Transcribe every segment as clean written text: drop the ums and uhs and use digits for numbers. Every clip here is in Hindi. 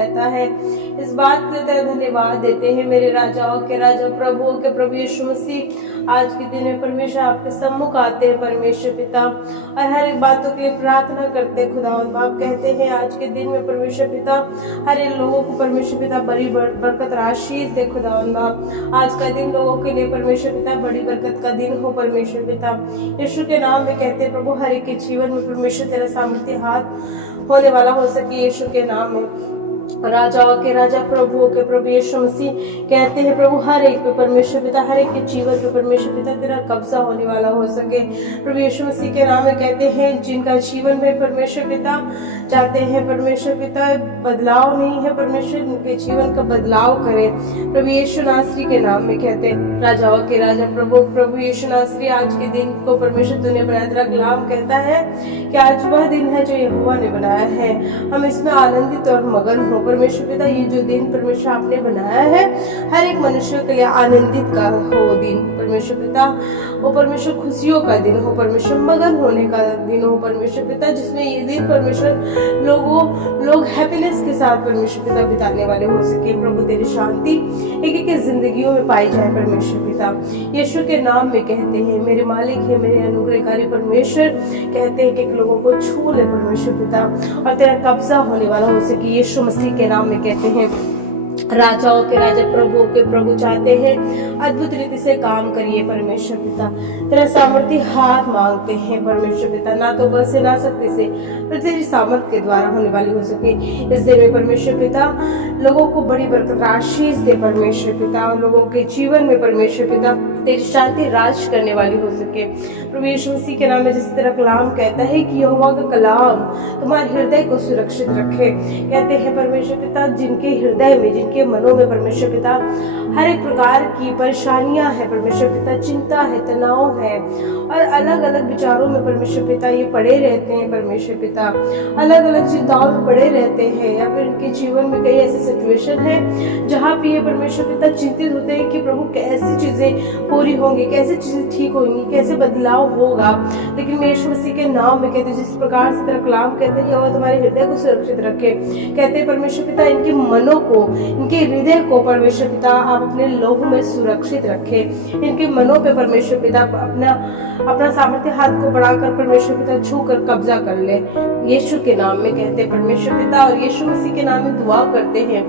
रहता है। इस बात के लिए तेरा धन्यवाद देते हैं मेरे राजाओं के राजा, प्रभुओं के प्रभु यीशु मसीह। आज के दिन में परमेश्वर आपके सम्मुख आते हैं परमेश्वर पिता, और हर एक बातों के लिए प्रार्थना करते हैं खुदावंद बाप। कहते हैं आज के दिन में परमेश्वर पिता हर एक लोगों को परमेश्वर पिता बड़ी बरकत राशि दे खुदावंद बाप। आज का दिन लोगों के लिए परमेश्वर पिता बड़ी बरकत का दिन हो परमेश्वर पिता। यीशु के नाम में कहते हैं प्रभु हर एक के जीवन में परमेश्वर तेरा सामर्थ्य हाथ होने वाला हो सके यीशु के नाम में। राजाओं के राजा, प्रभुओं के प्रभु यीशु मसीह कहते हैं प्रभु हर एक पे परमेश्वर पिता, हर एक के जीवन पे परमेश्वर पिता तेरा कब्जा होने वाला हो सके प्रभु यीशु मसीह के नाम में। कहते हैं जिनका जीवन में परमेश्वर पिता चाहते हैं परमेश्वर पिता बदलाव नहीं है, परमेश्वर उनके जीवन का बदलाव करे प्रभु यीशु नासरी के नाम में। कहते हैं राजाओं के राजा, प्रभु यीशु नासरी आज के दिन को परमेश्वर तूने बनाया। तेरा कलाम कहता है कि आज वह दिन है जो यहोवा ने बनाया है, हम इसमें आनंदित और मगन हो परमेश्वर पिता। ये जो दिन परमेश्वर आपने बनाया है हर एक मनुष्य के लिए आनंदित का हो दिन परमेश्वर पिता, वो परमेश्वर खुशियों का दिन हो, परमेश्वर मगन होने का दिन हो परमेश्वर पिता, जिसमें ये दिन परमेश्वर लोग हैप्पीनेस के साथ परमेश्वर पिता बिताने वाले हो सके। प्रभु तेरी शांति एक एक जिंदगियों में पाई जाए परमेश्वर पिता यीशु के नाम में। कहते हैं मेरे मालिक है, मेरे अनुग्रहकारी परमेश्वर, कहते हैं कि लोगों को छू ले परमेश्वर पिता और तेरा कब्जा होने वाला हो सके यीशु मसीह के नाम में। कहते हैं राजाओं के राजा, प्रभुओं के प्रभु चाहते हैं अद्भुत रीति से काम करिए परमेश्वर पिता। तेरा सामर्थ्य हाथ मांगते हैं परमेश्वर पिता, ना तो बल से ना शक्ति से पर तेरी सामर्थ्य के द्वारा होने वाली हो सके इस दिन में परमेश्वर पिता। लोगों को बड़ी बरकत आशीष दे परमेश्वर पिता, और लोगों के जीवन में परमेश्वर पिता तेरी शांति राज करने वाली हो सके प्रभु यीशु मसीह के नाम में। जिस तरह कलाम कहता है कि यहोवा का कलाम तुम्हारे हृदय को सुरक्षित रखे। कहते हैं परमेश्वर पिता जिनके हृदय में, जिनके मनों में परमेश्वर पिता हर एक प्रकार की परेशानियां है परमेश्वर पिता, चिंता है, तनाव है और अलग अलग विचारों में परमेश्वर पिता ये पड़े रहते हैं परमेश्वर पिता, अलग अलग चिंताओं में पड़े रहते हैं, या फिर उनके जीवन में कई ऐसी सिचुएशन है जहाँ पे ये परमेश्वर पिता चिंतित होते हैं कि प्रभु कैसी चीजें पूरी होंगी, कैसे चीजें ठीक होंगी, कैसे बदलाव होगा। लेकिन मैं यीशु मसीह के नाम में कहते हैं जिस प्रकार से तेरा कलाम कहते हैं और तुम्हारे हृदय को सुरक्षित रखे। कहते हैं परमेश्वर पिता इनके मनों को, इनके हृदय को परमेश्वर पिता आप अपने लोगों में सुरक्षित रखे। इनके मनों पे परमेश्वर पिता अपना सामर्थ्य हाथ को बढ़ाकर परमेश्वर पिता छू कर कब्जा कर ले यीशु के नाम में। कहते हैं परमेश्वर पिता और यीशु मसीह के नाम में दुआ करते हैं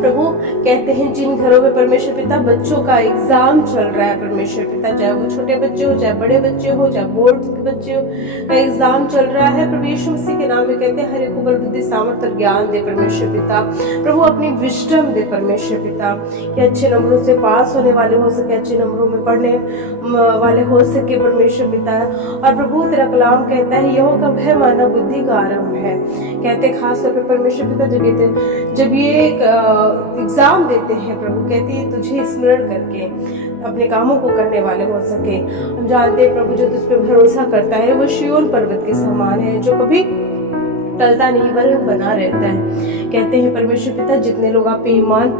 प्रभु। कहते हैं जिन घरों में परमेश्वर पिता बच्चों का एग्जाम चल रहा है परमेश्वर पिता, चाहे वो छोटे बच्चे हो, चाहे बड़े बच्चे हो, चाहे बोर्ड के बच्चे हो, का एग्जाम चल रहा है प्रभु यीशु मसीह के नाम में। कहते हैं हर एक को बल बुद्धि सामर्थ्य और ज्ञान दे परमेश्वर पिता। प्रभु अपनी विजडम दे परमेश्वर पिता कि अच्छे नंबरों से पास होने वाले हो सके, अच्छे नंबरों में पढ़ने वाले हो सके परमेश्वर पिता। और प्रभु तेरा कलाम कहता है यहोवा का भय मानना बुद्धि का आरंभ है। कहते खास तौर पर परमेश्वर पिता जब ये एग्जाम देते हैं प्रभु, कहते हैं तुझे स्मरण करके अपने कामों को करने वाले हो सके। हम जानते हैं प्रभु जो तुझ पे भरोसा करता है वो सिय्योन पर्वत के समान है जो कभी टलता नहीं वरन बना रहता है। कहते हैं परमेश्वर पिता जितने लोग आप पे ईमान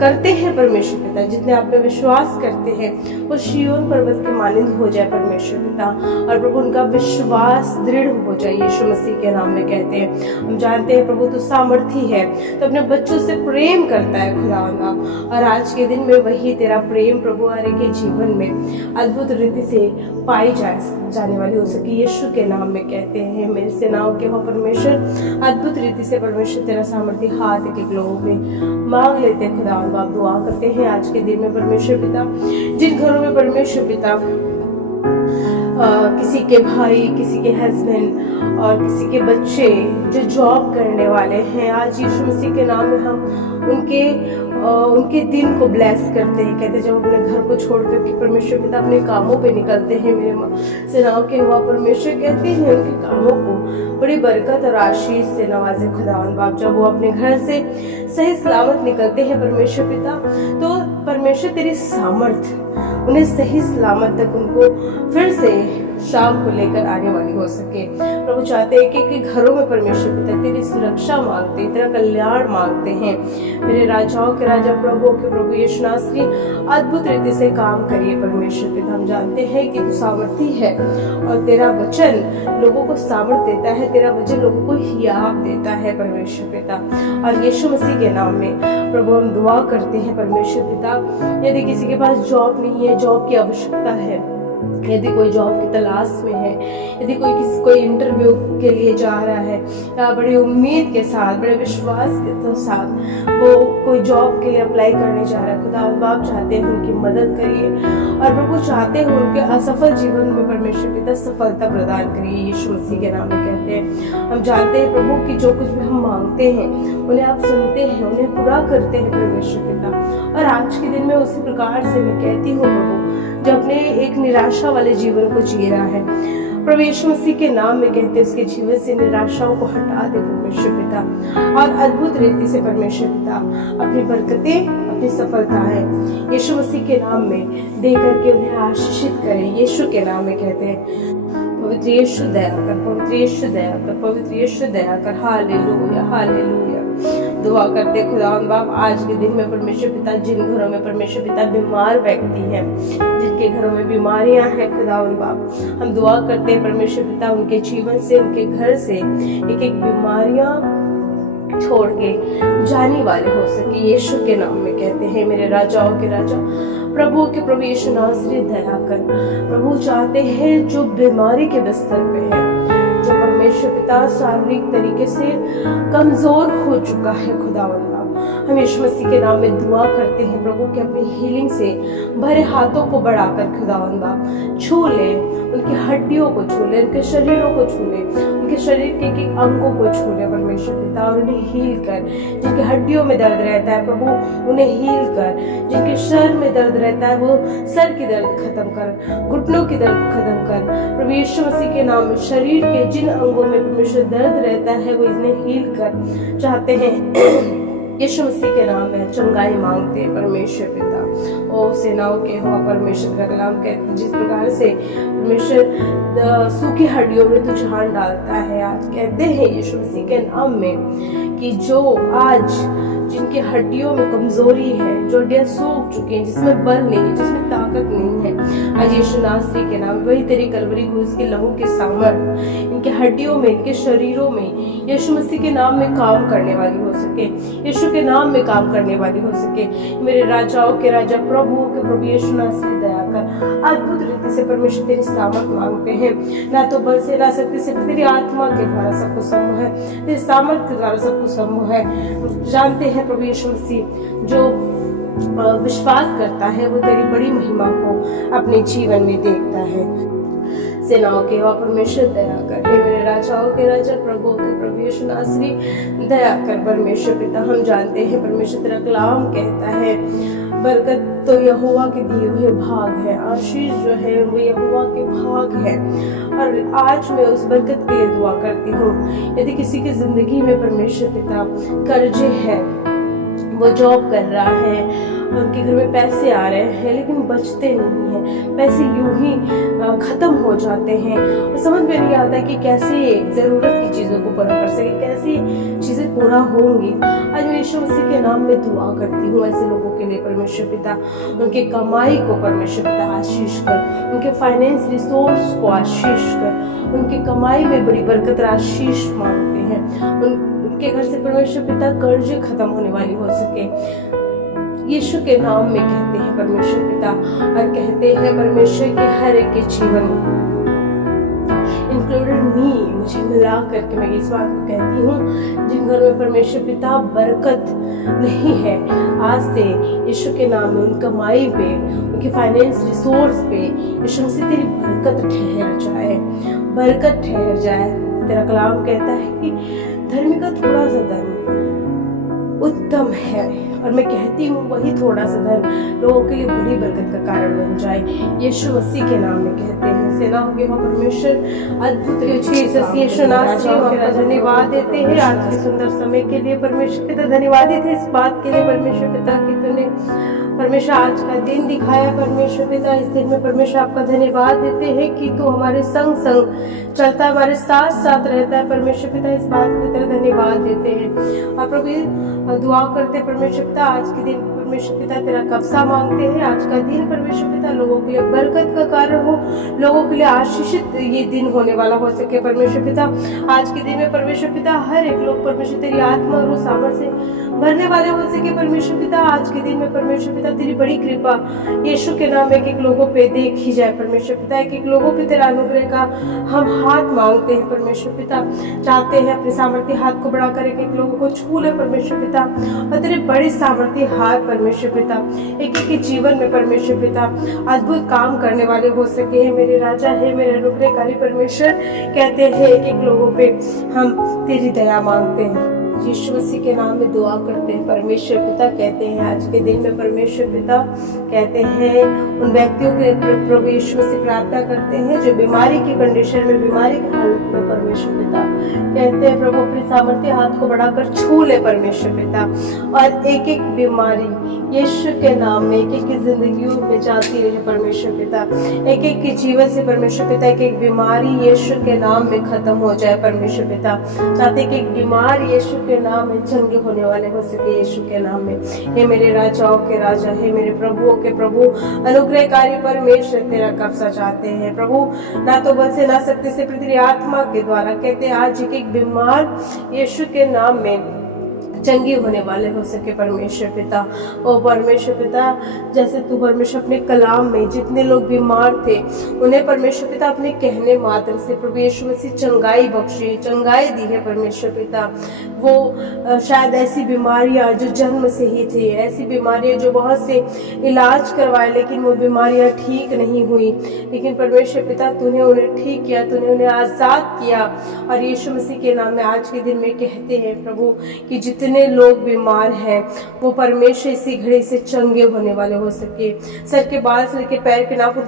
करते हैं परमेश्वर पिता, जितने आप पे विश्वास करते हैं वो सिय्योन पर्वत के मानिंद हो जाए परमेश्वर पिता, और प्रभु उनका विश्वास दृढ़ हो जाए यीशु मसीह के नाम में। कहते हैं हम जानते हैं प्रभु तू सामर्थी है, तो अपने बच्चों से प्रेम करता है खुदावंद, और आज के दिन में वही तेरा प्रेम प्रभु हर एक के जीवन में अद्भुत रीति से पाई जाने वाली हो सके यीशु के नाम में। कहते हैं मेरे सेनाओं के हो परमेश्वर अद्भुत रीति से परमेश्वर तेरा सामर्थ्य हाथ एक एक लोगों में मांग लेते हैं खुदावंद बाप। दुआ करते हैं आज के दिन में परमेश्वर पिता जिन घरों में परमेश्वर पिता किसी के भाई, किसी के हस्बैंड और किसी के बच्चे जो जॉब करने वाले हैं, आज यीशु मसीह के नाम में हम उनके दिन को ब्लेस करते हैं। कहते हैं जब अपने घर को छोड़ करके परमेश्वर पिता अपने कामों पे निकलते हैं, मेरे सेनाओं के हुआ परमेश्वर कहते हैं उनके कामों को बड़ी बरकत और आशीष से नवाजे खुदावंद बाप। जब वो अपने घर से सही सलामत निकलते हैं परमेश्वर पिता, तो परमेश्वर तेरी सामर्थ उन्हें सही सलामत तक उनको फिर से शाम को लेकर आने वाली हो सके। प्रभु चाहते हैं कि घरों में परमेश्वर पिता तेरी सुरक्षा मांगते, तेरा कल्याण मांगते हैं। मेरे राजाओं के राजा, प्रभुओं के प्रभु यीशु नासरी अद्भुत रीति से काम करिए परमेश्वर पिता। हम जानते हैं कि तू सामर्थी है और तेरा वचन लोगों को सामर्थ देता है, तेरा वचन लोगों को हियाव देता है परमेश्वर पिता। और यीशु मसीह के नाम में प्रभु हम दुआ करते हैं परमेश्वर पिता, यदि किसी के पास जॉब नहीं है, जॉब की आवश्यकता है, यदि कोई जॉब की तलाश में है, यदि कोई इंटरव्यू के लिए जा रहा है या बड़ी उम्मीद के साथ, बड़े विश्वास के साथ वो कोई जॉब के लिए अप्लाई करने जा रहा है, खुदा बाप चाहते हैं उनकी मदद करिए और प्रभु चाहते हैं उनके असफल जीवन में परमेश्वर पिता सफलता प्रदान करिए। यीशु मसीह के नाम में कहते हैं, हम जानते हैं प्रभु कि जो कुछ भी हम मांगते हैं उन्हें आप सुनते हैं, उन्हें पूरा करते हैं परमेश्वर पिता। और आज के दिन में उसी प्रकार से मैं कहती हूँ प्रभु, जो अपने एक निराशा वाले जीवन को जी रहा है, प्रभु यीशु मसीह के नाम में कहते हैं उसके जीवन से निराशाओं को हटा दे परमेश्वर पिता और अद्भुत रीति से परमेश्वर पिता अपनी बरकतें, अपनी सफलताएं यीशु मसीह के नाम में दे करके उन्हें आशीषित करें। यीशु के नाम में कहते हैं, पवित्र यीशु दया कर, पवित्र यीशु दया कर, पवित्र यीशु दया कर। Hallelujah, hallelujah. दुआ करते खुदावंद बाप, आज के दिन में परमेश्वर पिता जिन घरों में परमेश्वर पिता बीमार व्यक्ति हैं, जिनके घरों में बीमारियां हैं खुदावंद बाप, हम दुआ करते हैं परमेश्वर पिता उनके जीवन से, उनके घर से एक एक बीमारियां छोड़ के जाने वाले हो सके। यीशु के नाम में कहते हैं, मेरे राजाओं के राजा, प्रभु के प्रभु यीशु नासरी दया कर। प्रभु चाहते हैं जो बीमारी के बिस्तर पे है, जो परमेश्वर पिता शारीरिक तरीके से कमजोर हो चुका है खुदावंद बाप, हम यीशु मसीह के नाम में दुआ करते हैं प्रभु कि अपनी हीलिंग से भरे हाथों को बढ़ाकर खुदावंद बाप छू ले, उनकी हड्डियों को छू ले, उनके शरीरों को छू ले, उनके शरीर के एक अंगों को छू ले परमेश्वर पिता और उन्हें हील कर। जिनकी हड्डियों में दर्द रहता है प्रभु उन्हें हील कर, जिनके सर में दर्द रहता है वो सर की दर्द खत्म कर, घुटनों की दर्द खत्म कर प्रभु यीशु मसीह के नाम में। शरीर के जिन अंगों में परमेश्वर दर्द रहता है वो इन्हें हील कर चाहते हैं यीशु मसीह के नाम में चंगाई मांगते हैं परमेश्वर पिता। ओ सेनाओं के हो परमेश्वर का कलाम कहते, जिस प्रकार से परमेश्वर सूखी हड्डियों में तू जान डालता है, आज कहते हैं यीशु मसीह के नाम में कि जो आज जिनकी हड्डियों में कमजोरी है, जो हड्डियां सूख चुकी हैं, जिसमें बल नहीं है, जिसमें ताकत नहीं है, आज यीशु नासरी के नाम वही तेरी कलवरी क्रूस के लहू के सामर्थ इनके हड्डियों में, इनके शरीरों में यीशु मसीह के नाम में काम करने वाली हो सके, यीशु के नाम में काम करने वाली हो सके। मेरे राजाओं के राजा, प्रभुओं के प्रभु यीशु नासरी दया कर। अद्भुत रीति से परमेश्वर तेरी सामर्थ मांगते हैं, ना तो बल से ना शक्ति से, तेरी आत्मा के द्वारा सब कुछ संभव है, तेरी सामर्थ के द्वारा सब कुछ संभव है। जानते हैं प्रभु यीशु मसीह जो विश्वास करता है वो तेरी बड़ी महिमा को अपने जीवन में देखता है। सेनाओं के हो परमेश्वर दया कर, हे मेरे राजाओं के राजा, प्रभुओं के प्रभु यीशु नासरी दया कर परमेश्वर पिता। हम जानते हैं परमेश्वर तेरा कलाम कहता है बरकत तो यहोवा के दिए हुए भाग है, आशीष जो है वो यहोवा के भाग है। और आज मैं उस बरकत के लिए दुआ करती हूँ, यदि किसी की जिंदगी में परमेश्वर पिता कर्जे है, वो जॉब कर रहा है, उनके घर में पैसे आ रहे हैं लेकिन बचते नहीं हैं, पैसे यूं ही खत्म हो जाते हैं और समझ में नहीं आता कि कैसे जरूरत की चीजों को पूरा कर सके, कैसे चीजें पूरा होंगी। आज मैं यीशु मसीह के नाम में दुआ करती हूँ ऐसे लोगों के लिए परमेश्वर पिता, उनके कमाई को परमेश्वर पिता आशीष कर, उनके फाइनेंस रिसोर्स को आशीष कर, उनकी कमाई में बड़ी बरकत आशीष मांगते हैं, उनके घर से परमेश्वर पिता कर्जे खत्म होने वाली हो सके। यीशु के नाम में कहते हैं परमेश्वर पिता, और कहते हैं परमेश्वर के हर एक के जीवन इंक्लूडेड मी, मुझे मिला करके मैं इस बात को कहती हूँ, जिन घर में परमेश्वर पिता बरकत नहीं है, आज से यीशु के नाम में उन कमाई पे, उनके फाइनेंस रिसोर्स पे यीशु से तेरी बरकत ठहर जाए, बरकत ठहर जाए। तेरा कलाम कहता है कि धर्मी का थोड़ा सा धन उत्तम है, और मैं कहती हूँ वही थोड़ा सा धन लोगों के लिए बड़ी बरकत का कारण बन जाए। यीशु मसीह के नाम में कहते हैं, सेनाओं के हो परमेश्वर अद्भुत यीशु नासरी धन्यवाद देते हैं आज के सुंदर समय के लिए परमेश्वर पिता, धन्यवाद देते इस बात के लिए परमेश्वर पिता कि तूने परमेश्वर आज का दिन दिखाया परमेश्वर पिता। इस दिन में परमेश्वर आपका धन्यवाद देते हैं कि तू हमारे संग संग चलता है, हमारे साथ साथ रहता है परमेश्वर पिता। इस बात के तेरा धन्यवाद देते हैं और प्रभु दुआ करते हैं परमेश्वर पिता। आज के दिन परमेश्वर पिता तेरा कब्जा मांगते हैं। आज का दिन परमेश्वर पिता लोगों के लिए बरकत का कारण हो, लोगों के लिए आशीषित ये दिन होने वाला हो सके परमेश्वर पिता। आज के दिन में परमेश्वर पिता हर एक लोग परमेश्वर तेरी आत्मा और सामर्थ से भरने वाले हो सके परमेश्वर पिता। आज के दिन में परमेश्वर पिता तेरी बड़ी कृपा यीशु के नाम एक एक लोगों पे देखी जाए परमेश्वर पिता। एक एक लोगों पे तेरा अनुग्रह का हम हाथ मांगते हैं परमेश्वर पिता। चाहते हैं अपने सामर्थ्य हाथ को बढ़ाकर एक एक लोगों को छू ले परमेश्वर पिता, और तेरे बड़े सामर्थ्य हाथ परमेश्वर पिता एक एक के जीवन में परमेश्वर पिता अद्भुत काम करने वाले हो सके। है मेरे राजा, है मेरे अनुग्रहकारी परमेश्वर। कहते हैं एक एक लोगों पे हम तेरी दया मांगते हैं। यीशु मसीह के नाम में दुआ करते हैं परमेश्वर पिता। कहते हैं आज के दिन में परमेश्वर पिता कहते हैं उन व्यक्तियों के प्रभु यीशु मसीह प्रार्थना करते हैं जो बीमारी की कंडीशन में, बीमारी की हालत में परमेश्वर पिता कहते हैं प्रभु अपने सामर्थ्य हाथ को बढ़ाकर छू ले परमेश्वर पिता, और एक एक बीमारी यीशु के नाम में एक एक की जिंदगियों में जाती रहे परमेश्वर पिता। एक एक के जीवन से परमेश्वर पिता एक एक बीमारी यीशु के नाम में खत्म हो जाए परमेश्वर पिता। चाहते कि एक बीमार यीशु के नाम में चंगे होने वाले हो सके यीशु के नाम में। हे मेरे राजाओं के राजा, हे मेरे प्रभुओं के प्रभु, अनुग्रहकारी परमेश्वर तेरा कब्जा चाहते हैं प्रभु। ना तो बल से ना शक्ति से तेरी आत्मा के द्वारा कहते हैं आज एक बीमार यीशु के नाम में चंगे होने वाले हो सके परमेश्वर पिता। ओ परमेश्वर पिता जैसे तू परमेश्वर अपने कलाम में जितने लोग बीमार थे उन्हें परमेश्वर पिता अपने कहने मात्र से प्रभु यीशु मसीह चंगाई बख्शी, चंगाई दी है परमेश्वर पिता। वो शायद ऐसी बीमारियां जो जन्म से ही थी, ऐसी बीमारियां जो बहुत से इलाज करवाए लेकिन वो बीमारियां ठीक नहीं हुई, लेकिन परमेश्वर पिता तूने उन्हें ठीक किया, तूने उन्हें आजाद किया। और यीशु मसीह के नाम में आज के दिन में कहते हैं प्रभु कि जितने लोग बीमार हैं वो परमेश्वर इसी घड़ी से चंगे होने वाले हो सके। सर के बाल से लेकर पैर के नाखून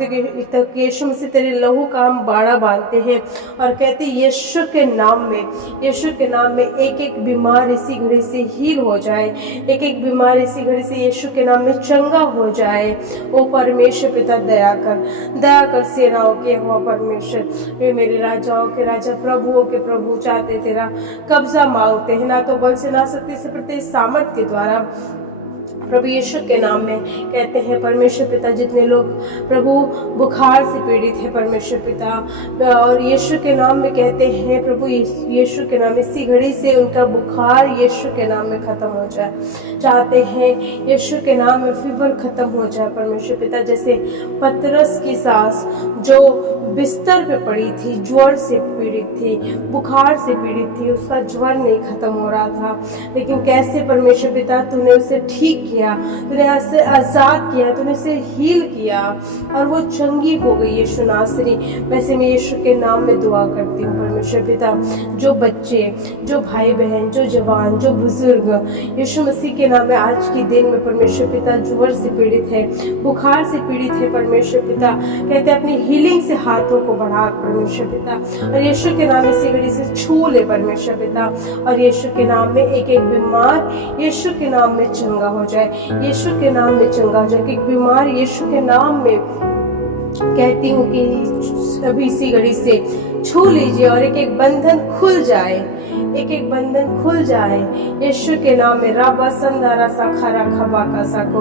तक यीशु मसीह तेरे लहू का हम बाड़ा बांधते हैं और कहते यीशु के नाम में, यीशु के नाम में एक एक बीमार इसी घड़ी से हील हो जाए, एक एक बीमार इसी घड़ी से यीशु के नाम में चंगा हो जाए। ओ परमेश्वर पिता दया कर सेनाओं के हो परमेश्वर। वे मेरे राजाओं के राजा, प्रभुओं के प्रभु चाहते तेरा कब्जा मांगते हैं, ना तो बल से ना सकते से प्रत्येक सामर्थ के द्वारा प्रभु यीशु के नाम में कहते हैं परमेश्वर पिता जितने लोग प्रभु बुखार से पीड़ित है परमेश्वर पिता, और यीशु के नाम में कहते हैं प्रभु यीशु के नाम इसी घड़ी से उनका बुखार यीशु के नाम में खत्म हो जाए। चाहते हैं यीशु के नाम में फीवर खत्म हो जाए परमेश्वर पिता। जैसे पतरस की सास जो बिस्तर पे पड़ी थी, ज्वर से पीड़ित थी, बुखार से पीड़ित थी, उसका ज्वर नहीं खत्म हो रहा था, लेकिन कैसे परमेश्वर पिता तूने उसे ठीक किया, तूने उसे आजाद किया, तूने उसे हील किया और वो चंगी हो गई यीशु नासरी। वैसे मैं यीशु के नाम में दुआ करती हूँ परमेश्वर पिता, जो बच्चे, जो भाई बहन, जो जवान, जो बुजुर्ग यीशु मसीह के नाम में आज के दिन में परमेश्वर पिता ज्वर से पीड़ित है, बुखार से पीड़ित है परमेश्वर पिता, कहते अपनी हीलिंग से हाथों को बढ़ा परमेश्वर पिता, और यीशु के नाम में इसी घड़ी से छू ले परमेश्वर पिता, और यीशु के नाम में एक एक बीमार यीशु के नाम में चंगा हो जाए, यीशु के नाम में चंगा हो जाए। एक बीमार यीशु के नाम में कहती हूँ कि अभी इसी घड़ी से छू लीजिए और एक एक बंधन खुल जाए, एक एक बंधन खुल जाए यीशु के नाम में। राबा संदारा सखारा खबा का सको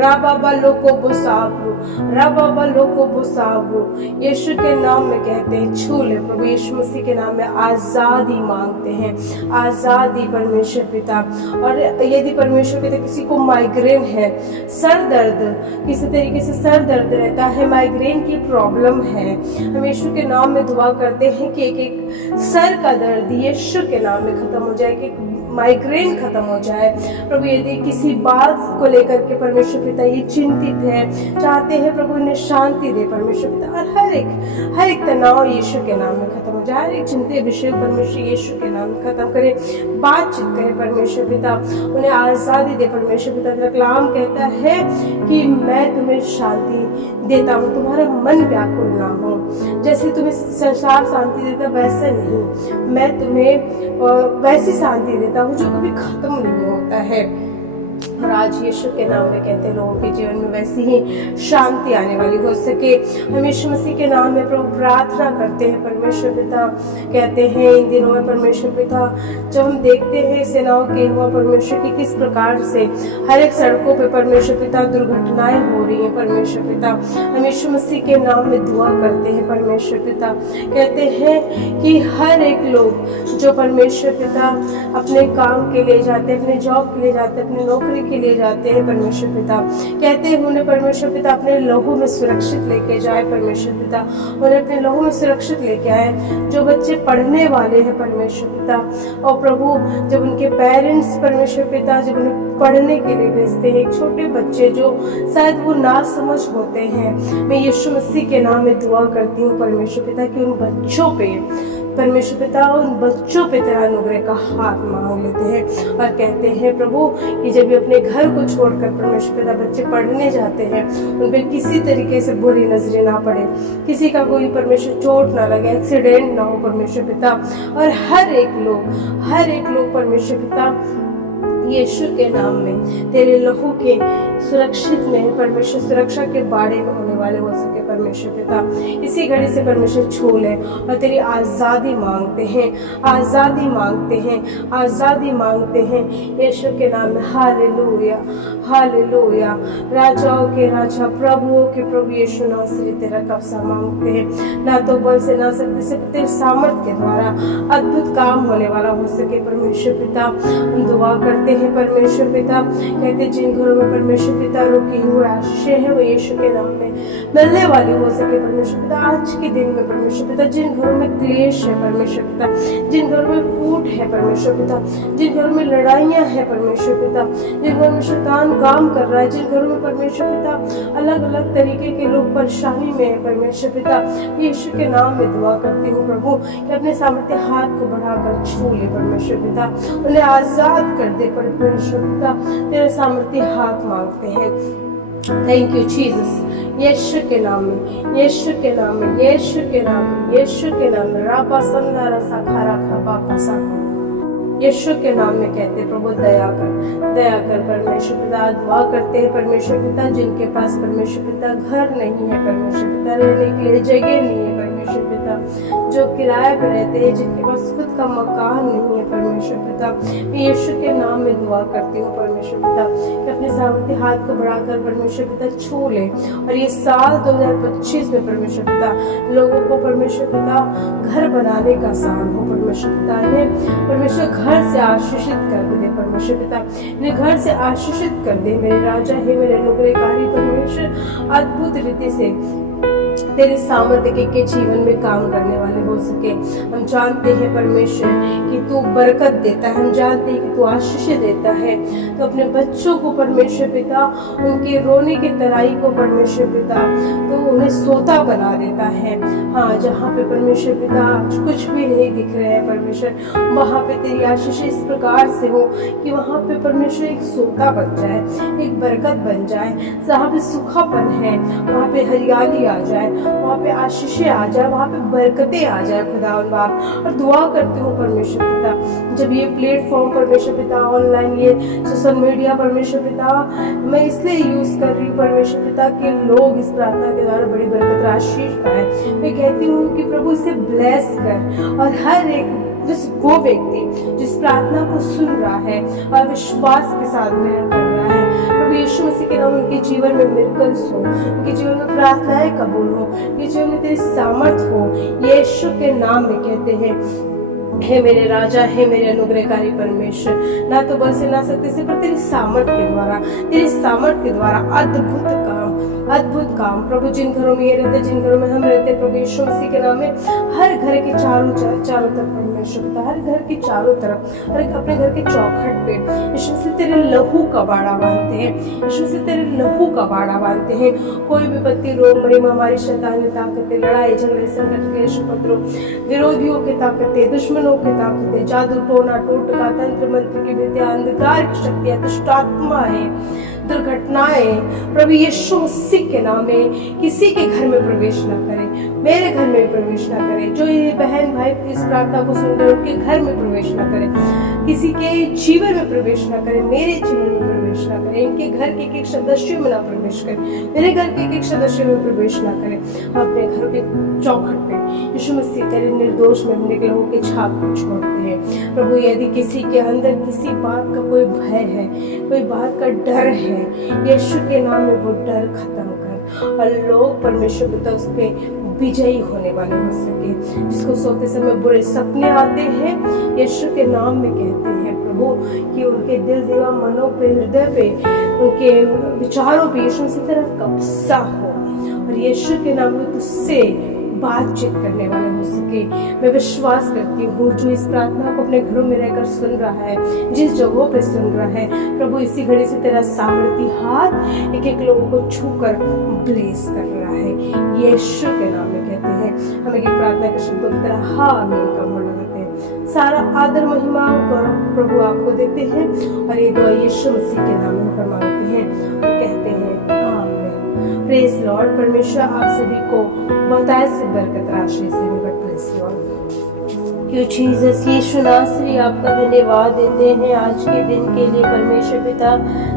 राबा लोको बुसाबू, राबा लोको बुसाबू, यीशु के नाम में कहते हैं छू ले प्रभु। यीशु मसीह के नाम में आजादी मांगते हैं, आजादी परमेश्वर पिता। और यदि परमेश्वर पिता किसी को माइग्रेन है, सर दर्द, किसी तरीके से सर दर्द रहता है, माइग्रेन की प्रॉब्लम है, हम यीशु के नाम में दुआ करते हैं कि एक एक सर का दर्द यीशु के नाम में खत्म हो जाए, कि माइग्रेन खत्म हो जाए प्रभु। यदि किसी बात को लेकर के परमेश्वर पिता ये चिंतित है, चाहते हैं प्रभु इन्हें शांति दे परमेश्वर पिता, और हर एक तनाव यीशु के नाम में खत्म हो जाए, हर एक चिंतित विषय परमेश्वर यीशु के नाम में खत्म करे, बातचीत करे परमेश्वर पिता, उन्हें आजादी दे परमेश्वर पिता। तेरा कलाम कहता है कि मैं तुम्हें शांति देता हूँ, तुम्हारा मन व्याकुल ना हो। जैसे तुम्हें संसार शांति देता वैसे नहीं, मैं तुम्हें वैसी शांति देता हूँ जो कभी खत्म नहीं होता है। और आज यीशु के नाम में कहते हैं लोगों के जीवन में वैसी ही शांति आने वाली हो सके। हम यीशु मसीह के नाम में प्रभु प्रार्थना करते हैं परमेश्वर पिता। कहते हैं इन दिनों में परमेश्वर पिता जब हम देखते हैं सेनाओं के यहोवा परमेश्वर की किस प्रकार से हर एक सड़कों पे परमेश्वर पिता दुर्घटनाएं हो रही हैं परमेश्वर पिता, हम यीशु मसीह के नाम में दुआ करते हैं परमेश्वर पिता। कहते हैं कि हर एक लोग जो परमेश्वर पिता अपने काम के लिए जाते हैं, अपने जॉब के लिए जाते हैं, अपनी नौकरी के लिए जाते हैं परमेश्वर पिता, कहते हैं उन्हें परमेश्वर पिता अपने लहू में सुरक्षित लेके जाए परमेश्वर पिता, उन्हें अपने लहू में सुरक्षित लेके आए। जो बच्चे पढ़ने वाले हैं परमेश्वर पिता और प्रभु जब उनके पेरेंट्स परमेश्वर पिता जब उन्हें पढ़ने के लिए भेजते हैं, छोटे बच्चे जो शायद वो ना समझ होते हैं, मैं यीशु मसीह के नाम में दुआ करती हूँ परमेश्वर पिता कि उन बच्चों पे परमेश्वर पिता उन बच्चों पे तेरा अनुग्रह का हाथ मांग लेते हैं और कहते हैं प्रभु कि जब भी अपने घर को छोड़कर परमेश्वर पिता बच्चे पढ़ने जाते हैं उन पे किसी तरीके से बुरी नजरें ना पड़े, किसी का कोई परमेश्वर चोट ना लगे, एक्सीडेंट ना हो परमेश्वर पिता, और हर एक लोग परमेश्वर पिता यीशु के नाम में तेरे लहू के सुरक्षित में परमेश्वर सुरक्षा के बाड़े में होने वाले हो सके परमेश्वर पिता। इसी घड़ी से परमेश्वर छू ले और तेरी आज़ादी मांगते हैं, आज़ादी मांगते हैं, आज़ादी मांगते हैं यीशु के नाम में। Hallelujah hallelujah. राजाओं के राजा प्रभुओं के प्रभु यीशु नासरी तेरा कब्जा मांगते हैं। ना तो बल से ना शक्ति से तेरे सामर्थ के द्वारा अद्भुत काम होने वाला हो सके परमेश्वर पिता। हम दुआ करते हैं परमेश्वर पिता। कहते जिन घरों में परमेश्वर पिता रुकी हुए आशीषें हैं वो यीशु के नाम में मिलने वाली हो सके परमेश्वर पिता। आज के दिन में परमेश्वर पिता जिन घरों में क्लेश है परमेश्वर पिता, जिन घरों में फूट है परमेश्वर पिता, जिन घरों में लड़ाइयां हैं परमेश्वर पिता, जिन घरों में शैतान काम कर रहा है, जिन घरों में परमेश्वर पिता अलग अलग तरीके के लोग परेशानी में है परमेश्वर पिता, यीशु के नाम में दुआ करती हूँ प्रभु कि अपने सामर्थ्य हाथ को बढ़ाकर छू ले परमेश्वर पिता, उन्हें आजाद कर दे परमेश्वर पिता। तेरे सामर्थ्य हाथ मांगते हैं। Thank you Jesus. यीशु के नाम में, यीशु के नाम में, यीशु के नाम में, यीशु के नाम में। रापा संदारा साखारा खाबा कसा यीशु के नाम में कहते प्रभु दया कर परमेश्वर पिता। दुआ करते हैं परमेश्वर पिता जिनके पास परमेश्वर पिता घर नहीं है परमेश्वर पिता, रहने के लिए जगह नहीं है परमेश्वर पिता, जो किराए पर रहते हैं, जिनके पास खुद का मकान नहीं है परमेश्वर पिता, मैं यीशु के नाम में दुआ करती हूँ परमेश्वर पिता कि अपने सामर्थ्य हाथ को बढ़ाकर परमेश्वर पिता छू ले और ये साल 2025 में परमेश्वर पिता लोगों को परमेश्वर पिता घर बनाने का साल हो परमेश्वर पिता। इन्हें परमेश्वर घर से आशीषित कर दे परमेश्वर पिता, इन्हें घर से आशीषित कर दे मेरे राजा है मेरे अनुग्रहकारी परमेश्वर। अद्भुत रीति से तेरे सामर्थ्य के जीवन में काम करने वाले हो सके। हम जानते हैं परमेश्वर कि तू बरकत देता है, हम जानते हैं कि तू आशीष देता है, तो अपने बच्चों को परमेश्वर पिता उनके रोने की तराई को परमेश्वर पिता तो उन्हें सोता बना देता है। हाँ, जहाँ पे परमेश्वर पिता कुछ भी नहीं दिख रहे हैं परमेश्वर, वहाँ पे तेरी आशीष इस प्रकार से हो कि वहाँ पे परमेश्वर एक सोता बन जाए, एक बरकत बन जाए। जहाँ पे सूखापन है वहाँ पे हरियाली आ जाए, वहाँ पे आशीषें आ जाए, वहाँ पे बरकतें आ जाए खुदावंद बाप। और दुआ करती हूँ परमेश्वर पिता जब ये प्लेटफॉर्म परमेश्वर पिता ऑनलाइन ये सोशल मीडिया परमेश्वर पिता मैं इसलिए यूज कर रही हूँ परमेश्वर पिता कि लोग इस प्रार्थना के द्वारा बड़ी बरकत आशीष पाए। मैं कहती हूँ कि प्रभु इसे ब्लेस कर और हर एक जिस वो व्यक्ति जिस प्रार्थना को सुन रहा है और विश्वास के साथ ग्रहण कर रहा है प्रभु यीशु मसीह के नाम उनके जीवन में मिरेकल्स हो, उनके जीवन में प्रार्थनाएं कबूल हो, उनके जीवन में तेरी सामर्थ हो। यीशु के नाम में कहते हैं हे मेरे राजा है मेरे अनुग्रहकारी परमेश्वर, ना तो बल से ना शक्ति से पर तेरी सामर्थ के द्वारा अद्भुत काम प्रभु जिन घरों में ये रहते, जिन घरों में हम रहते प्रभु यीशु मसीह के नाम में हर घर के चारों तरफ परमेश्वर पिता, हर घर के चारों तरफ, हर अपने घर के चौखट पे यीशु से तेरे लहू का बाड़ा बांधते हैं, यीशु से तेरे लहू का बाड़ा बांधते हैं। कोई विपत्ति रोग मरी महामारी शैतानी ताकतें लड़ाई झगड़े संकट क्लेश उपद्रव विरोधियों की ताकतें दुश्मनों की ताकतें जादू टोना टोटका तंत्र मंत्र की विद्या अंधकार की शक्तियां दुष्ट आत्माएं दुर्घटनाएं प्रभु यीशु मसीह के नाम में किसी के घर में प्रवेश न करे। मेरे घर में भी प्रवेश ना करे। जो ये बहन भाई इस प्रार्थना को सुन रहे उनके घर में प्रवेश ना करे, किसी के जीवन में प्रवेश ना करे, मेरे जीवन में प्रवेश ना करे, इनके घर के एक सदस्य में ना प्रवेश करे, मेरे घर के एक सदस्य में प्रवेश ना करे। हम अपने घर के चौखट पे यीशु मसीह तेरे निर्दोष में हमने लोगों के छाप को छोड़ते हैं। प्रभु यदि किसी के अंदर किसी बात का कोई भय है, कोई बात का डर है, यीशु के नाम में वो डर खत्म कर और लोग परमेश्वर पिता उस पे विजयी होने वाले हो सके। जिसको सोते समय बुरे सपने आते हैं, यीशु के नाम में कहते हैं प्रभु कि उनके दिल दिमाग मनों पे हृदय पे उनके विचारों पे यीशु से तरह कब्जा हो और यीशु के नाम में तुझसे बातचीत करने वाले हो सके। मैं विश्वास करती हूँ जो इस प्रार्थना को अपने घरों में रहकर सुन रहा है, जिस जगहों पे सुन रहा है, प्रभु इसी घड़ी से तेरा सामर्थी हाथ एक एक लोगों को छूकर ब्लेस कर रहा है। यीशु के नाम में कहते हैं। हमें ये प्रार्थना के शब्दों की तरह हाँ आमीन का मुड़ लगाते हैं। सारा आदर महिमा और प्रभु आपको देते हैं और ये दुआ यीशु मसीह के नाम में मांगते हैं और कहते हैं प्रेज लॉर्ड। परमेश्वर आप सभी को बहुतायत से बरकत आशीष देने पर प्रेज लॉर्ड। क्यों जीसस यीशु नासरी आपका धन्यवाद देते हैं आज के दिन के लिए परमेश्वर पिता।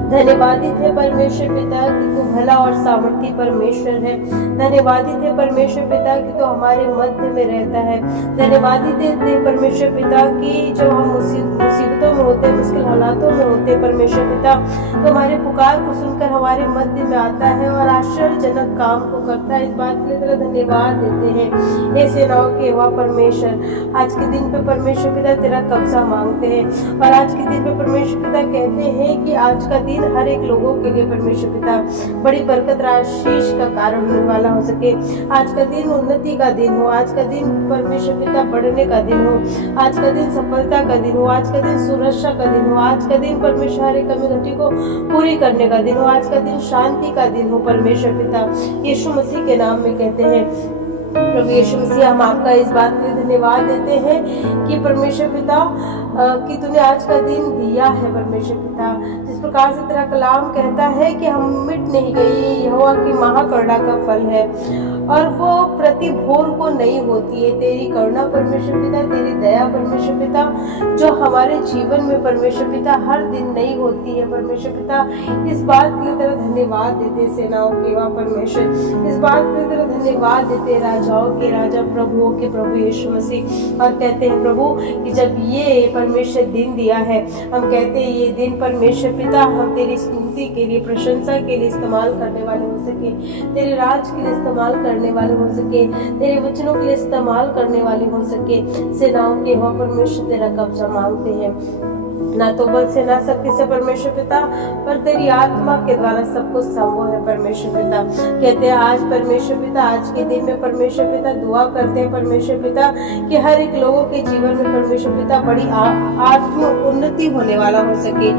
धन्यवादित है परमेश्वर पिता कि तू भला और सामर्थी परमेश्वर है। धन्यवादित है परमेश्वर पिता कि तो हमारे मध्य में रहता है। धन्यवादित है परमेश्वर पिता कि जब हम मुसीबतों में होते, मुश्किल हालातों में होते, परमेश्वर पिता तो हमारे पुकार को सुनकर हमारे मध्य में आता है और आश्चर्यजनक काम को करता है। इस बात के लिए तेरा धन्यवाद देते हैं। हे सेनाओं के यहोवा परमेश्वर, आज के दिन पे परमेश्वर पिता तेरा कब्जा मांगते हैं और आज के दिन पे परमेश्वर पिता कहते हैं कि आज का दिन हर एक लोगों के लिए परमेश्वर पिता बड़ी बरकत आशीष का कारण होने वाला हो सके। आज का दिन उन्नति का दिन हो, आज का दिन परमेश्वर पिता बढ़ने का दिन हो, आज का दिन सफलता का दिन हो, आज का दिन सुरक्षा का दिन हो, आज का दिन परमेश्वर हर एक कमी घटी को पूरी करने का दिन हो, आज का दिन शांति का दिन हो परमेश्वर पिता। यीशु मसीह के नाम में कहते हैं प्रभु यीशु मसीह, हम आपका इस बात के लिए धन्यवाद देते हैं कि परमेश्वर पिता कि तूने आज का दिन दिया है परमेश्वर पिता। जिस प्रकार से तेरा कलाम कहता है कि हम मिट नहीं गई, यहोवा की महाकरुणा का फल है और वो प्रति भोर को नहीं होती है। तेरी करुणा परमेश्वर पिता, तेरी दया परमेश्वर पिता जो हमारे जीवन में परमेश्वर पिता हर दिन नहीं होती है परमेश्वर पिता। इस बात के लिए तेरा धन्यवाद देते सेनाओं के यहोवा परमेश्वर, इस बात के लिए तेरा धन्यवाद देते राजाओं के राजा प्रभुओं के प्रभु यीशु मसीह। और कहते हैं प्रभु कि जब ये परमेश्वर दिन दिया है, हम कहते हैं ये दिन परमेश्वर पिता हम तेरी स्तुति के लिए, प्रशंसा के लिए इस्तेमाल करने वाले हो सके, तेरे राज के लिए इस्तेमाल करने वाले हो सके, तेरे वचनों के लिए इस्तेमाल करने वाले हो सके। सेनाओं के यहोवा परमेश्वर तेरा कब्जा मांगते हैं। ना तो बल से ना शक्ति से परमेश्वर पिता, पर तेरी आत्मा के द्वारा सब कुछ संभव है परमेश्वर पिता। कहते हैं आज परमेश्वर पिता, आज के दिन में परमेश्वर पिता दुआ करते हैं परमेश्वर पिता कि हर एक लोगों के जीवन में परमेश्वर पिता बड़ी आत्मिक उन्नति होने वाला हो सके।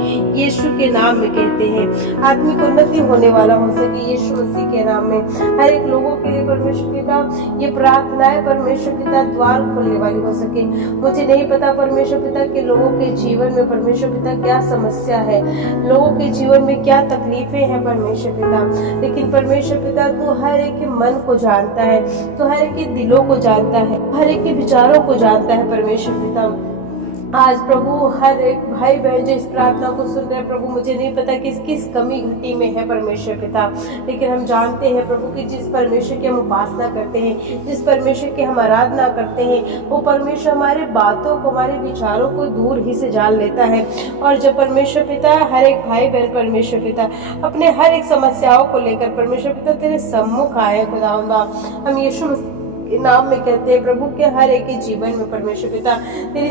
यीशु के नाम में कहते हैं आत्मिक उन्नति होने वाला हो सके यीशु मसीह के नाम में। हर एक लोगों के लिए परमेश्वर पिता ये प्रार्थनाएं परमेश्वर पिता द्वार खोलने वाली हो सके। मुझे नहीं पता परमेश्वर पिता के लोगों के जीवन में परमेश्वर पिता क्या समस्या है, लोगों के जीवन में क्या तकलीफें हैं परमेश्वर पिता, लेकिन परमेश्वर पिता तू हर एक के मन को जानता है, तू हर एक के दिलों को जानता है, हर एक के विचारों को जानता है परमेश्वर पिता। आज प्रभु हर एक भाई बहन जो इस प्रार्थना को सुन रहे हैं प्रभु, मुझे नहीं पता किस कमी घटी में है परमेश्वर पिता, लेकिन हम जानते हैं प्रभु कि जिस परमेश्वर की हम उपासना करते हैं, जिस परमेश्वर की हम आराधना करते हैं, वो परमेश्वर हमारे बातों को, हमारे विचारों को दूर ही से जान लेता है। और जब परमेश्वर पिता हर एक भाई बहन परमेश्वर पिता अपने हर एक समस्याओं को लेकर परमेश्वर पिता तेरे सम्मुख आए खुदावंदा, हम यीशु नाम में कहते हैं प्रभु के हर एक के जीवन में परमेश्वर पिता तेरी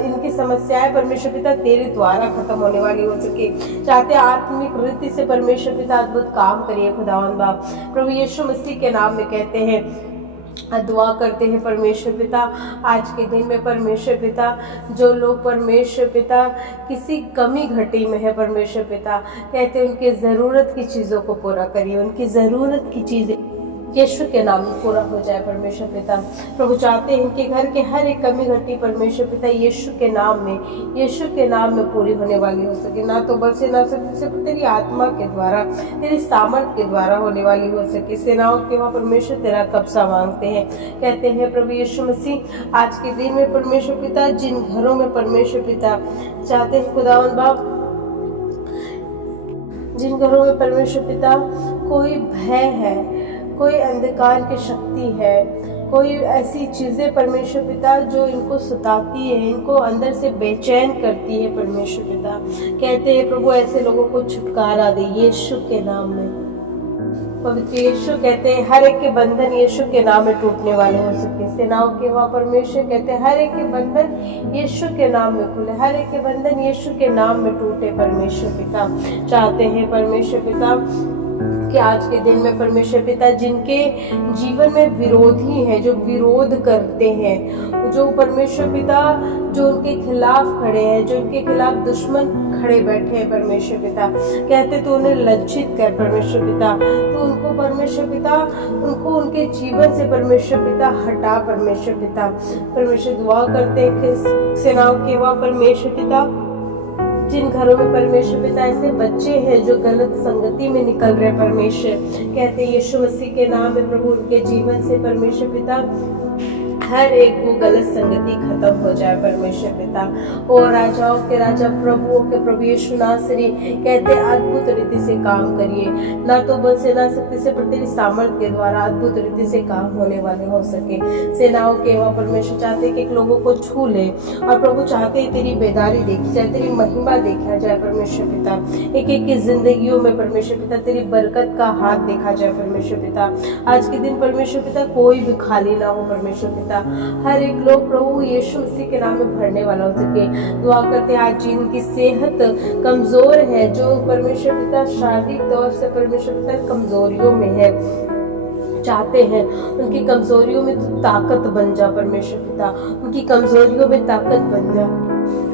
इनकी समस्याएं परमेश्वर पिता तेरे द्वारा खत्म होने वाली हो सके। चाहते आत्मिक रीति से परमेश्वर पिता अद्भुत काम करिए खुदावन बाप। प्रभु यीशु मसीह के नाम में कहते हैं दुआ करते हैं परमेश्वर पिता आज के दिन में परमेश्वर पिता जो लोग परमेश्वर पिता किसी कमी घटी में है परमेश्वर पिता कहते हैं उनकी ज़रूरत की चीज़ों को पूरा करिए, उनकी ज़रूरत की चीज़ें यीशु के नाम में पूरा हो जाए परमेश्वर पिता। प्रभु चाहते हैं इनके घर के हर एक कमी घटी परमेश्वर पिता यीशु के नाम में पूरी होने वाली हो सके। ना तो बल से ना शक्ति से तेरी आत्मा के द्वारा, तेरी सामर्थ के द्वारा होने वाली हो सके। सेनाओं के वहाँ परमेश्वर तेरा कब्जा मांगते हैं। कहते हैं प्रभु यीशु मसीह आज के दिन में परमेश्वर पिता जिन घरों में परमेश्वर पिता चाहते हैं खुदावंद बाप, जिन घरों में परमेश्वर पिता कोई भय है, कोई अंधकार की शक्ति है, कोई ऐसी चीजें परमेश्वर पिता जो इनको सताती है, इनको अंदर से बेचैन करती है परमेश्वर पिता, कहते हैं प्रभु ऐसे लोगों को छुटकारा दे यीशु के नाम में। पवित्र यीशु कहते हैं हर एक के बंधन यीशु के नाम में टूटने वाले हो सके। सेनाओं के वहाँ परमेश्वर कहते हैं हर एक के बंधन यीशु के नाम में खुले, हर एक के बंधन यीशु के नाम में टूटे परमेश्वर पिता। चाहते हैं परमेश्वर पिता कि आज के दिन में परमेश्वर पिता जिनके जीवन में विरोधी है, जो विरोध करते हैं, जो परमेश्वर पिता जो उनके खिलाफ खड़े हैं, जो उनके खिलाफ दुश्मन खड़े बैठे हैं परमेश्वर पिता, कहते तो उन्हें लज्जित कर परमेश्वर पिता, तो उनको परमेश्वर पिता उनको उनके जीवन से परमेश्वर पिता हटा परमेश्वर पिता। परमेश्वर दुआ करते हैं कि सेनाओं के वहाँ परमेश्वर पिता जिन घरों में परमेश्वर पिता ऐसे बच्चे हैं जो गलत संगति में निकल रहे परमेश्वर, कहते हैं यीशु मसीह के नाम में प्रभु उनके जीवन से परमेश्वर पिता हर एक वो गलत संगति खत्म हो जाए परमेश्वर पिता। और राजाओं के राजा प्रभुओं के प्रभु यीशु नासरी कहते अद्भुत रीति से काम करिए, ना तो बल से ना शक्ति से पर तेरी सामर्थ के द्वारा अद्भुत रीति से काम होने वाले हो सके। सेनाओं के वहाँ परमेश्वर चाहते कि एक लोगों को छू ले, और प्रभु चाहते तेरी बेदारी देखी जाए, तेरी महिमा देखा जाए परमेश्वर पिता। एक एक की जिंदगियों में परमेश्वर पिता तेरी बरकत का हाथ देखा जाए परमेश्वर पिता। आज के दिन परमेश्वर पिता कोई भी खाली ना हो परमेश्वर पिता, हर एक लोग प्रभु यीशु मसीह के नाम में भरने वाला हो सके। दुआ करते हैं आज जिनकी सेहत कमजोर है, जो परमेश्वर पिता शारीरिक तौर से परमेश्वर पिता कमजोरियों में है, चाहते हैं उनकी कमजोरियों में तो ताकत बन जा परमेश्वर पिता, उनकी कमजोरियों में ताकत बन जा।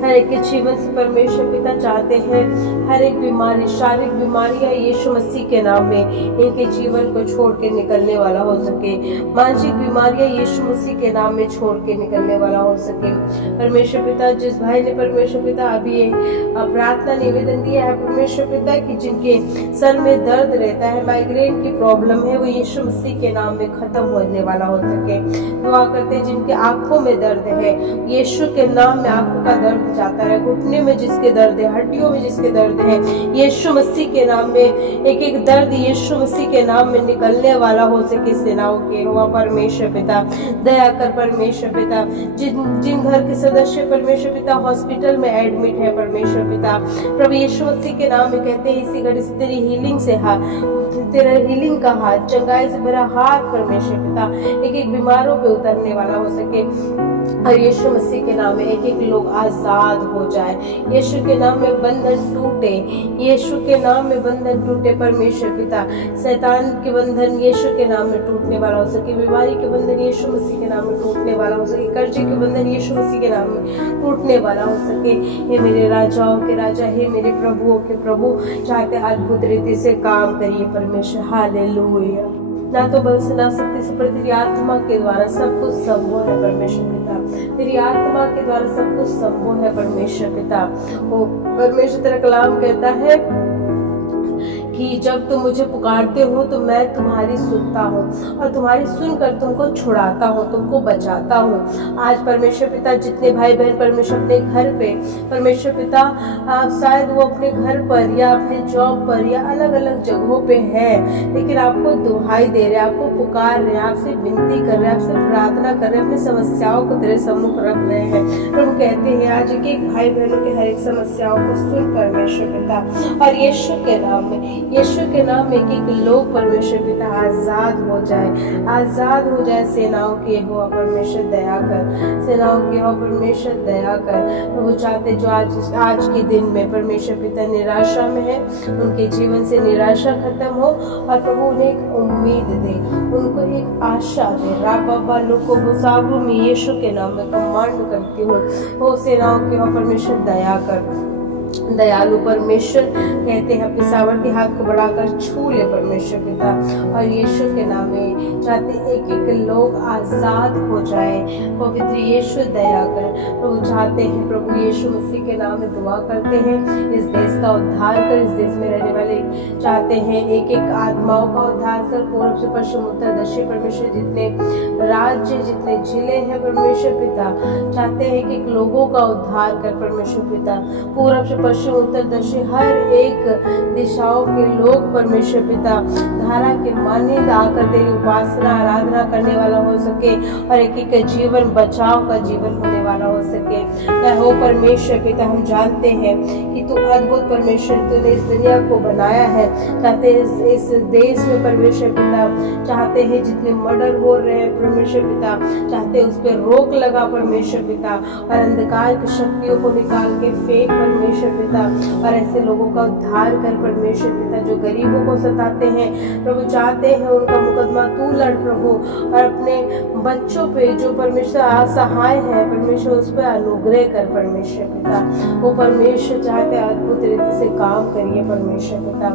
हर एक के जीवन से परमेश्वर पिता चाहते हैं हर एक बीमारी, शारीरिक बीमारियां यीशु मसीह के नाम में इनके जीवन को छोड़ के निकलने वाला हो सके। मानसिक बीमारियां यीशु मसीह के नाम में छोड़ के निकलने वाला हो सके परमेश्वर पिता। जिस भाई ने परमेश्वर पिता अभी प्रार्थना निवेदन दिया है परमेश्वर पिता कि जिनके सर में दर्द रहता है, माइग्रेन की प्रॉब्लम है, वो यीशु मसीह के नाम में खत्म होने वाला हो सके। दुआ करते हैं जिनके आंखों में दर्द है, यीशु के नाम में आंखों का दर्द जाता है, घुटने में जिसके दर्द है, हड्डियों में जिसके दर्द है, यीशु मसीह के नाम में एक एक दर्द यीशु मसीह के नाम में निकलने वाला हो सके। सेनाओं के हुआ परमेश्वर पिता दया कर परमेश्वर पिता। जिन घर के सदस्य परमेश्वर पिता हॉस्पिटल में एडमिट है परमेश्वर पिता, प्रभु यीशु मसीह के नाम में कहते हैं इसी घड़ी से तेरी हीलिंग से तेरा हीलिंग का हाथ, चंगाई से भरा हाथ परमेश्वर पिता एक एक बीमारों पे उतरने वाला हो सके, और यीशु मसीह के नाम में एक एक लोग आजाद हो जाए। यीशु के नाम में बंधन टूटे, यीशु के नाम में बंधन टूटे परमेश्वर पिता। शैतान के बंधन यीशु के नाम में टूटने वाला हो सके, बीमारी के बंधन यीशु मसीह के नाम में टूटने वाला हो सके, कर्जे के बंधन यीशु मसीह के नाम में टूटने वाला हो सके। हे मेरे राजाओं के राजा, हे मेरे प्रभुओं के प्रभु, चाहते अद्भुत रीति से काम करिए परमेश्वर। हालेलुया। ना तो बल से ना शक्ति से पर तेरी आत्मा के द्वारा सब कुछ संभव है परमेश्वर पिता, तेरी आत्मा के द्वारा सब कुछ संभव है परमेश्वर पिता। वो परमेश्वर तेरा कलाम कहता है कि जब तुम मुझे पुकारते हो तो मैं तुम्हारी सुनता हूँ, और तुम्हारी सुनकर तुमको छुड़ाता हूँ, तुमको बचाता हूँ। आज परमेश्वर पिता जितने भाई बहन परमेश्वर अपने घर पे परमेश्वर पिता शायद वो अपने घर पर या अपने जॉब पर या अलग अलग जगहों पे है, लेकिन आपको दुहाई दे रहे हैं, आपको पुकार रहे हैं, आपसे विनती कर रहे हैं, आपसे प्रार्थना कर रहे हैं, अपनी समस्याओं को तेरे सम्मुख रख रहे हैं। प्रभु कहते हैं आज एक भाई बहनों की हर एक समस्याओं को सुन परमेश्वर पिता, और यीशु के नाम में, यीशु के नाम में एक लोग परमेश्वर पिता आजाद हो जाए, आजाद हो जाए। सेनाओं के हो परमेश्वर दया कर, सेनाओं के हो परमेश्वर दया कर। वो चाहते जो आज के दिन में परमेश्वर पिता निराशा में है, उनके जीवन से निराशा खत्म हो, और प्रभु उन्हें एक उम्मीद दे, उनको एक आशा दे। राबा लोग को साबरू में यीशु के नाम में कमांड करती हूँ, वो सेनाओं के हो परमेश्वर दया कर। दयालु परमेश्वर कहते हैं अपने सामर्थ्य हाथ को बढ़ाकर छू ले परमेश्वर पिता। और यीशु के नाम में चाहते एक एक लोग आजाद हो जाए। पवित्र यीशु दया कर प्रभु, चाहते हैं प्रभु यीशु मसीह के नाम में दुआ करते हैं इस देश का उद्धार कर। इस देश में रहने वाले चाहते हैं एक एक आत्माओं का उद्धार कर। पूर्व से पश्चिम उत्तर दक्षिण परमेश्वर, जितने राज्य जितने जिले हैं परमेश्वर पिता, चाहते हैं एक एक लोगों का उद्धार कर परमेश्वर पिता। पूर्व से पश्चिम उत्तर दक्षिण हर एक दिशाओं के लोग परमेश्वर पिता धारा के मान्यता आकर तेरी उपासना आराधना करने वाला हो सके और एक एक का जीवन बचाव का जीवन होने वाला हो सके। क्या हो परमेश्वर पिता, हम जानते हैं कि तू अद्भुत परमेश्वर, तूने इस दुनिया को बनाया है। चाहते इस देश में परमेश्वर पिता, चाहते हैं जितने मर्डर हो रहे हैं परमेश्वर पिता, चाहते उस पर रोक लगा परमेश्वर पिता और अंधकार की शक्तियों को निकाल के फेंक परमेश्वर पिता और ऐसे लोगों का उद्धार कर परमेश्वर पिता जो गरीबों को सताते हैं प्रभु। चाहते हैं उनका मुकदमा तू लड़ प्रभु, और अपने बच्चों पे जो परमेश्वर असहाय है परमेश्वर उस पर अनुग्रह कर परमेश्वर पिता। वो परमेश्वर चाहते अद्भुत रीति से काम करिए परमेश्वर पिता।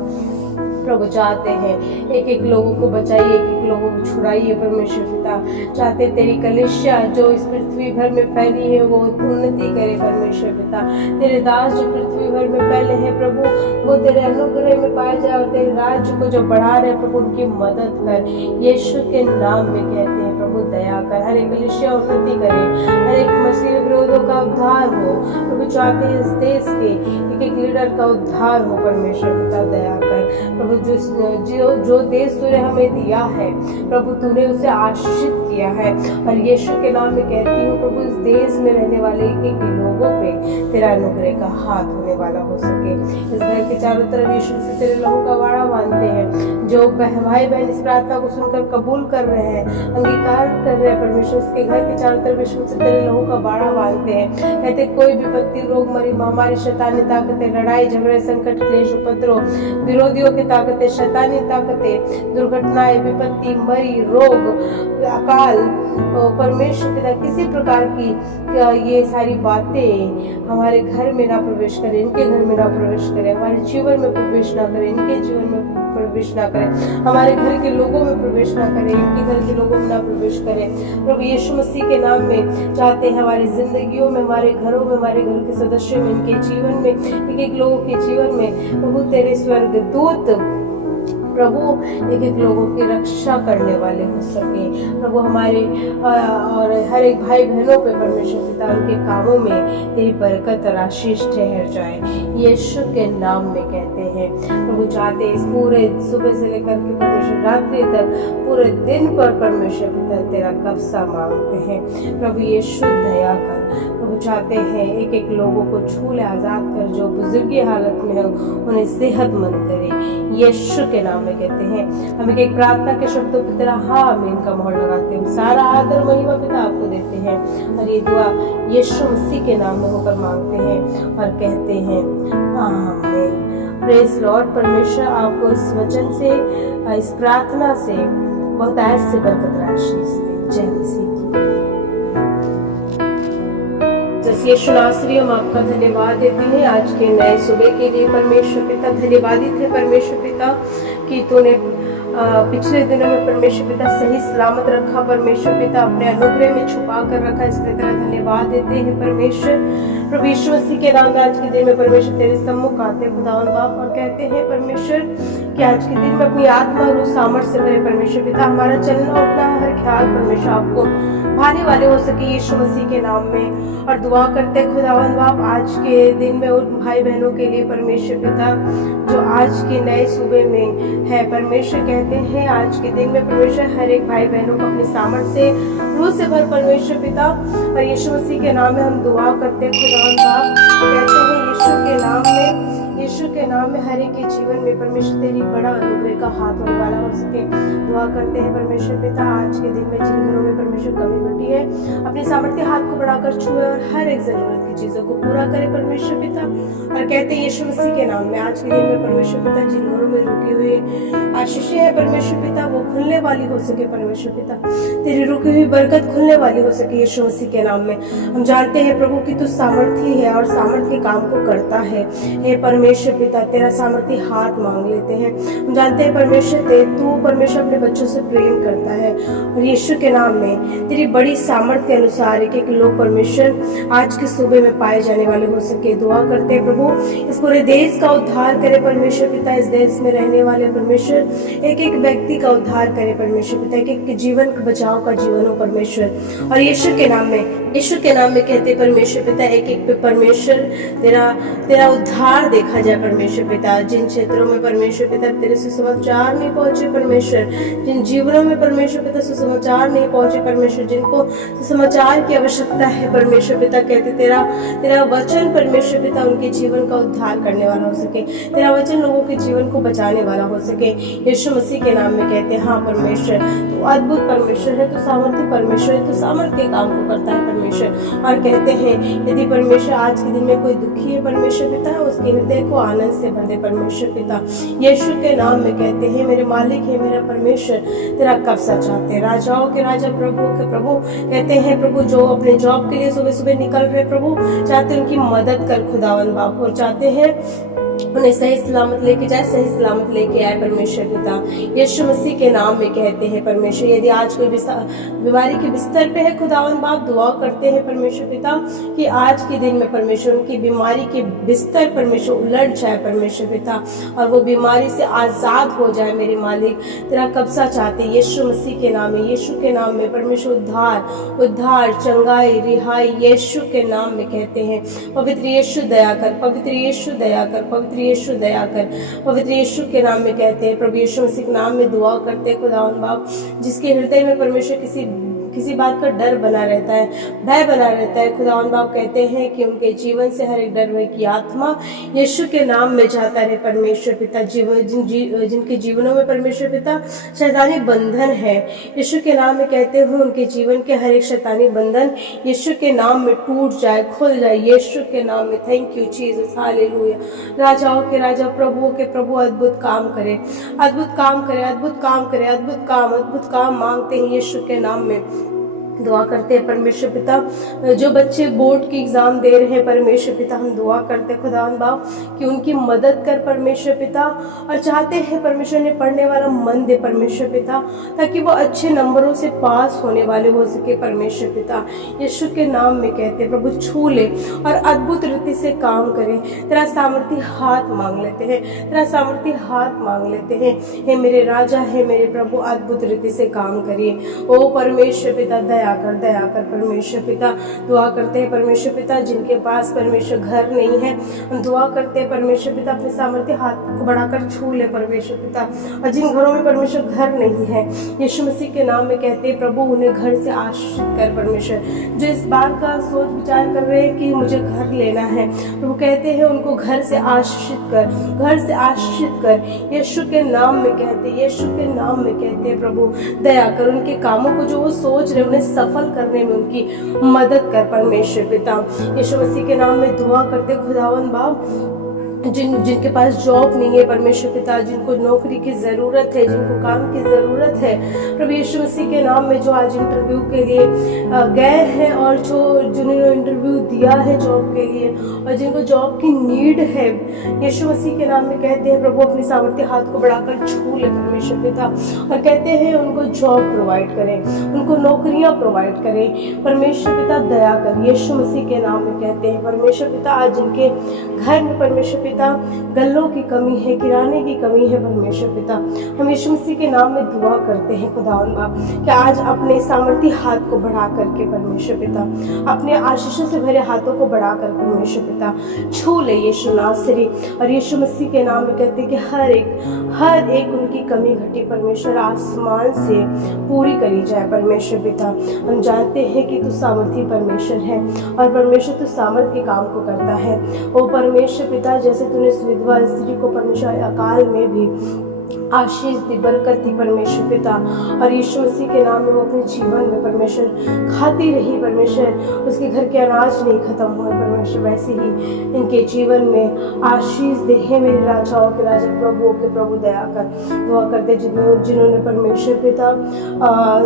प्रभु चाहते हैं एक एक लोगों को बचाइए, एक एक लोगों को छुड़ाइए परमेश्वर पिता। चाहते तेरी कलिसिया जो इस पृथ्वी भर में फैली है वो उन्नति करे परमेश्वर पिता। तेरे दास जो पृथ्वी भर में फैले हैं प्रभु वो तेरे अनुग्रह में पाए जाए और तेरे राज्य को जो बढ़ा रहे प्रभु उनकी मदद कर। यीशु के नाम में कहते हैं प्रभु दया कर, हर एक कलिसिया उन्नति करे, हर एक मसीह विरोधों का उद्धार हो प्रभु। चाहते हैं इस देश के एक एक लीडर का उद्धार हो परमेश्वर पिता, दया कर प्रभु। जो देश तूने हमें दिया है प्रभु तूने उसे आशीषित किया है और यीशु के नाम में कहती हूँ प्रभु इस देश में रहने वाले एक एक लोगों पे तेरा अनुग्रह का हाथ होने वाला हो सके। इस घर के चारों तरफ यीशु से तेरे लहू का वाड़ा बांधते हैं। जो भाई बहन इस प्रार्थना को सुनकर कबूल कर रहे हैं, अंगीकार कर रहे हैं परमेश्वर, उसके घर के चारों तरफ यीशु से तेरे लहू का वाड़ा बांधते हैं। कहते कोई विपत्ति रोग मरी महामारी शैतानी ताकतें लड़ाई झगड़े संकट क्लेश उपद्रव विरोधियों की ताकतें शैतानी ताकतें दुर्घटनाएं विपत्ति मरी रोग अकाल परमेश्वर पिता किसी प्रकार की ये सारी बातें हमारे घर में ना प्रवेश करें, इनके घर में ना प्रवेश करें, हमारे जीवन में प्रवेश ना करें, इनके जीवन में प्रवेश ना करें, हमारे घर के लोगों में प्रवेश ना करें, इनके घर के लोगों में ना प्रवेश करें। प्रभु यीशु मसीह के नाम में चाहते हैं हमारी जिंदगियों में, हमारे घरों में, हमारे घर के सदस्यों में, इनके जीवन में, एक एक लोगों के जीवन में प्रभु तेरे स्वर्गदूत प्रभु एक एक लोगों की रक्षा करने वाले हो सके प्रभु। हमारे और हर एक भाई बहनों पे परमेश्वर पिता उनके कामों में तेरी बरकत और आशीष ठहर जाए यीशु के नाम में कहते हैं प्रभु। चाहते इस पूरे सुबह से लेकर के परमेश्वर रात्रि तक पूरे दिन पर परमेश्वर पिता तेरा कब्जा मांगते हैं प्रभु यीशु दया कर प्रभु। चाहते हैं एक एक लोगों को छू ले, आजाद कर, जो बुजुर्गी हालत में है उन्हें सेहतमंद करे यीशु के नाम में कहते हैं। हम एक प्रार्थना के शब्दों पर तेरा आमीन का मोहर लगाते हैं। सारा आदर महिमा पिता आपको देते हैं और ये दुआ यीशु मसीह के नाम में होकर मांगते हैं और कहते हैं आमीन। Praise Lord. परमेश्वर आपको इस वचन से, इस प्रार्थना से बहुत ऐसे बरकत आशीष दे। जय मसीह। यीशु नासरी हम आपका धन्यवाद देते हैं आज के नए सुबह के लिए परमेश्वर पिता। धन्यवादित है परमेश्वर पिता कि तूने पिछले दिनों में परमेश्वर पिता सही सलामत रखा परमेश्वर पिता, अपने अनुग्रह में छुपा कर रखा, इसलिए तेरा धन्यवाद देते हैं परमेश्वर। प्रभु यीशु मसीह के नाम में आज के दिन में परमेश्वर तेरे सम्मुख आते हैं खुदावंद बाप और कहते हैं परमेश्वर कि आज के दिन में अपनी आत्मा रूह सामर्थ्य से भरे परमेश्वर पिता हमारा चलना उठना हर ख्याल परमेश्वर आपको भाने वाले हो सके यीशु मसीह के नाम में। और दुआ करते खुदावंद बाप आज के दिन में उन भाई बहनों के लिए परमेश्वर पिता जो आज के नए सुबह में है परमेश्वर, कहते हैं आज के दिन में परमेश्वर हर एक भाई बहनों को अपनी सामर्थ्य से रूह से भर परमेश्वर पिता। और यीशु मसीह के नाम में हम दुआ करते खुदावंद बाप, कहते हैं यीशु के नाम में हर एक के जीवन में परमेश्वर तेरी बड़ा अनुग्रह का हाथ होने वाला हो सके। दुआ करते हैं परमेश्वर पिता आज के दिन में जिन घरों में परमेश्वर कमी घटी है अपने सामर्थ्य हाथ को बढ़ाकर छुए और हर एक जरूरत की चीजों को पूरा करे परमेश्वर पिता। और कहते हैं यीशु मसीह के नाम में आज के दिन में परमेश्वर पिता जिन घरों में रुकी हुई आशीषें है परमेश्वर पिता वो खुलने वाली हो सके परमेश्वर पिता, तेरी रुकी हुई बरकत खुलने वाली हो सके यीशु मसीह के नाम में। हम जानते हैं प्रभु कि तू सामर्थी है और सामर्थ्य काम को करता है। हे परमेश्वर पिता तेरा सामर्थ्य हाथ मांग लेते हैं। हम जानते हैं परमेश्वर तू परमेश्वर अपने बच्चों से प्रेम करता है और यीशु के नाम में तेरी बड़ी सामर्थ्य के अनुसार एक लोग परमेश्वर आज के सुबह में पाए जाने वाले हो सके। दुआ करते हैं प्रभु इस पूरे देश का उद्धार करे परमेश्वर पिता, इस देश में रहने वाले परमेश्वर एक एक व्यक्ति का उद्धार करे परमेश्वर पिता, एक एक जीवन बचाव का जीवन हो परमेश्वर। और यीशु के नाम में कहते परमेश्वर पिता एक एक पे परमेश्वर तेरा उद्धार देखा जाए परमेश्वर पिता। जिन क्षेत्रों में परमेश्वर पिता तेरे सुसमाचार नहीं पहुंचे परमेश्वर, जिन जीवनों में परमेश्वर पिता सुसमाचार नहीं पहुंचे परमेश्वर, जिनको सुसमाचार की आवश्यकता है परमेश्वर पिता, कहते तेरा वचन परमेश्वर पिता उनके जीवन का उद्धार करने वाला हो सके, तेरा वचन लोगों के जीवन को बचाने वाला हो सके। यीशु मसीह के नाम में कहते हैं हाँ परमेश्वर तू अद्भुत परमेश्वर है, तू सामर्थ्य परमेश्वर है, तू सामर्थ्य काम को करता है परमेश्वर। और कहते हैं यदि परमेश्वर आज के दिन में कोई दुखी है परमेश्वर पिता उसके हृदय को आनंद से भर दे परमेश्वर पिता। यीशु के नाम में कहते हैं मेरे मालिक है मेरा परमेश्वर तेरा कब्जा चाहते हैं, राजाओं के राजा प्रभु के प्रभु कहते हैं प्रभु जो अपने जॉब के लिए सुबह सुबह निकल रहे प्रभु चाहते उनकी मदद कर खुदावन बाप, और चाहते हैं उन्हें सही सलामत लेके जाए, सही सलामत लेके आए परमेश्वर पिता। यीशु मसीह के नाम में कहते हैं परमेश्वर यदि आज कोई बीमारी के बिस्तर पे है खुदावन बाप दुआ करते हैं परमेश्वर पिता कि आज के दिन में परमेश्वर उनकी बीमारी के बिस्तर परमेश्वर उलट जाए परमेश्वर पिता और वो बीमारी से आजाद हो जाए मेरे मालिक, तेरा कब्जा चाहते यीशु मसीह के नाम में, यीशु के नाम में परमेश्वर उद्धार चंगाई रिहाई यीशु के नाम में कहते हैं। पवित्र यीशु दया कर, पवित्र यीशु दया कर, पवित्र यीशु दया कर, पवित्र यीशु के नाम में कहते हैं प्रभु यीशु मसीह के नाम में दुआ करते हैं खुदावन बाप जिसके हृदय में परमेश्वर किसी बात का डर बना रहता है, भय बना रहता है खुदावन बाप कहते हैं कि उनके जीवन से हर एक डर भय की आत्मा यीशु के नाम में जाता रहे परमेश्वर पिता। जिनके जीवनों में परमेश्वर पिता शैतानी बंधन है यीशु के नाम में कहते हैं उनके जीवन के हर एक शैतानी बंधन यीशु के नाम में टूट जाए, खुल जाए यीशु के नाम में। Thank you Jesus, hallelujah. राजाओं के राजा प्रभुओं के प्रभु अद्भुत काम करे, अद्भुत काम करे, अद्भुत काम करे, अद्भुत काम मांगते हैं यीशु के नाम में। दुआ करते हैं परमेश्वर पिता जो बच्चे बोर्ड की एग्जाम दे रहे हैं परमेश्वर पिता हम दुआ करते हैं खुदावन बाप कि उनकी मदद कर परमेश्वर पिता, और चाहते हैं परमेश्वर ने पढ़ने वाला मन दे परमेश्वर पिता ताकि वो अच्छे नंबरों से पास होने वाले हो सके परमेश्वर पिता। यीशु के नाम में कहते हैं प्रभु छू ले और अद्भुत रीति से काम करे, तेरा सामर्थ्य हाथ मांग लेते हैं, तेरा सामर्थ्य हाथ मांग लेते हैं। हे मेरे राजा है मेरे प्रभु अद्भुत रीति से काम करिए ओ परमेश्वर पिता, दया कर परमेश्वर पिता। दुआ करते हैं परमेश्वर पिता जिनके पास परमेश्वर घर नहीं है हम दुआ करते हैं परमेश्वर पिता अपने सामर्थ्य हाथ को बढ़ाकर छू ले परमेश्वर पिता, और जिन घरों में परमेश्वर घर नहीं है यीशु मसीह के नाम में कहते हैं प्रभु उन्हें घर से आशीषित कर परमेश्वर। जो इस बात का सोच विचार कर रहे हैं कि मुझे घर लेना है प्रभु कहते हैं उनको घर से आशीषित कर, घर से आशीषित कर यीशु के नाम में कहते हैं, यीशु के नाम में कहते हैं प्रभु दया कर उनके कामों को जो वो सोच रहे उन्हें सफल करने में उनकी मदद कर परमेश्वर पिता। यीशु मसीह के नाम में दुआ करते खुदावन बाप जिनके पास जॉब नहीं है परमेश्वर पिता, जिनको नौकरी की जरूरत है, जिनको काम की जरूरत है प्रभु यीशु मसीह के नाम में, जो आज इंटरव्यू के लिए गए हैं और जिन्होंने इंटरव्यू दिया है जॉब के लिए और जिनको जॉब की नीड है यीशु मसीह के नाम में कहते हैं प्रभु अपने सामर्थ्य हाथ को बढ़ाकर छू ले परमेश्वर पिता, और कहते हैं उनको जॉब प्रोवाइड करें, उनको नौकरियां प्रोवाइड करें परमेश्वर पिता। दया कर यीशु मसीह के नाम में कहते हैं परमेश्वर पिता आज जिनके घर में परमेश्वर पिता गल्लों की कमी है, किराने की कमी है परमेश्वर पिता, हम यीशु मसीह के नाम में दुआ करते हैं खुदावन बाप कि आज अपने सामर्थ्य हाथ को बढ़ा करके परमेश्वर पिता अपने आशीषों से भरे हाथों को बढ़ाकर परमेश्वर पिता छू ले यीशु नासरी, और यीशु मसीह के नाम में कहते हैं कि हर एक उनकी कमी घटी परमेश्वर आसमान से पूरी करी जाए परमेश्वर पिता। हम जानते हैं कि तू सामर्थ्य परमेश्वर है और परमेश्वर तू सामर्थ्य के काम को करता है। ओ परमेश्वर पिता जैसे तूने विधवा स्त्री को परमेश्वर अकाल में भी आशीष दी, बरकत दी परमेश्वर पिता। और यीशु मसीह के नाम में वो अपने जीवन में परमेश्वर खाती रही परमेश्वर, उसके घर के अनाज नहीं खत्म हुए परमेश्वर, वैसे ही इनके जीवन में आशीष दे। हे मेरे राजाओं के राजा, प्रभुओं के प्रभु, दया कर। दुआ करते जिन्होंने परमेश्वर पिता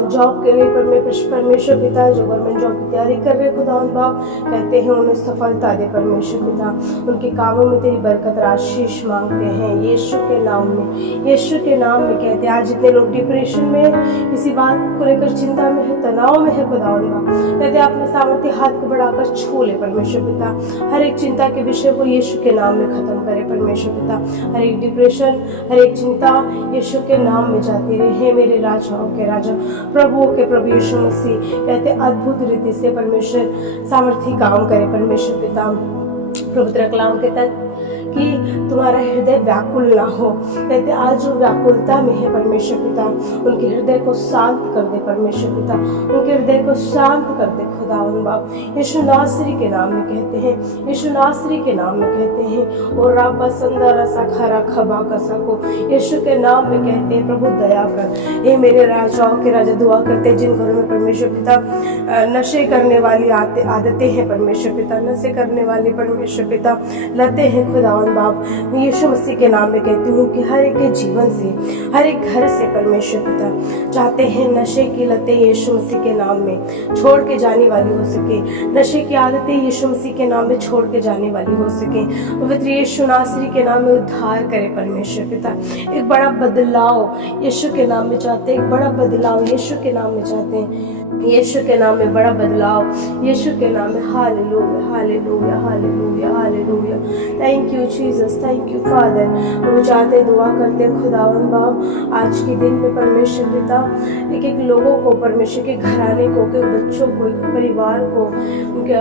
जॉब के लिए परमेश्वर पिता जो गवर्नमेंट जॉब की तैयारी कर रहे खुदावंद बाप, कहते हैं उन्हें सफलता दे परमेश्वर पिता। उनके कामों में तेरी बरकत और आशीष मांगते हैं यीशु के नाम में, यीशु के नाम में। कहते हैं आज जितने लोग डिप्रेशन में, किसी बात को लेकर चिंता में है, तनाव में है खुदावंद बाप, कहते हैं अपने सामर्थ्य हाथ को बढ़ाकर छू ले परमेश्वर पिता। हर एक चिंता के विषय को यीशु के नाम में खत्म करे परमेश्वर पिता। हर एक डिप्रेशन, हर एक चिंता यीशु के नाम में जाती रहे। हे मेरे राजाओं के राजा, प्रभुओं के प्रभु यीशु मसीह, कहते अद्भुत रीति से परमेश्वर सामर्थ्य काम करे परमेश्वर पिता। पवित्र कलाम कहता है कि तुम्हारा हृदय व्याकुल ना हो। कहते आज जो व्याकुलता में है परमेश्वर पिता, उनके हृदय को शांत कर दे परमेश्वर पिता, उनके हृदय को शांत कर दे खुदावंद बाप। यीशु नासरी के नाम में कहते हैं, यीशु नासरी के नाम में कहते हैं। और राबा संदारा सखारा खबा कसको, यीशु के नाम में कहते हैं प्रभु दया कर। ये मेरे राजाओं के राजा, दुआ करते हैं जिन घरों में परमेश्वर पिता नशे करने वाली आदतें हैं परमेश्वर पिता, नशे करने वाली परमेश्वर पिता लते हैं खुदावंद बाप, मैं यीशु मसीह के नाम में कहती हूँ कि हर एक के जीवन से, हर एक घर से परमेश्वर पिता चाहते हैं नशे की लतें यीशु मसीह के नाम में छोड़ के जाने वाली हो सके, नशे की आदतें यीशु मसीह के नाम में छोड़ के जाने वाली हो सके। पवित्र यीशु नासरी के नाम में उद्धार करे परमेश्वर पिता। एक बड़ा बदलाव यीशु के नाम में चाहते हैं, एक बड़ा बदलाव यीशु के नाम में चाहते हैं, यीशु के नाम में बड़ा बदलाव यीशु के नाम में। Hallelujah hallelujah hallelujah hallelujah. Thank you Jesus, thank you father. वो चाहते दुआ करते खुदावंद बाप आज के दिन में परमेश्वर पिता एक एक लोगों को, परमेश्वर के घराने को, के बच्चों को, परिवार को, उनके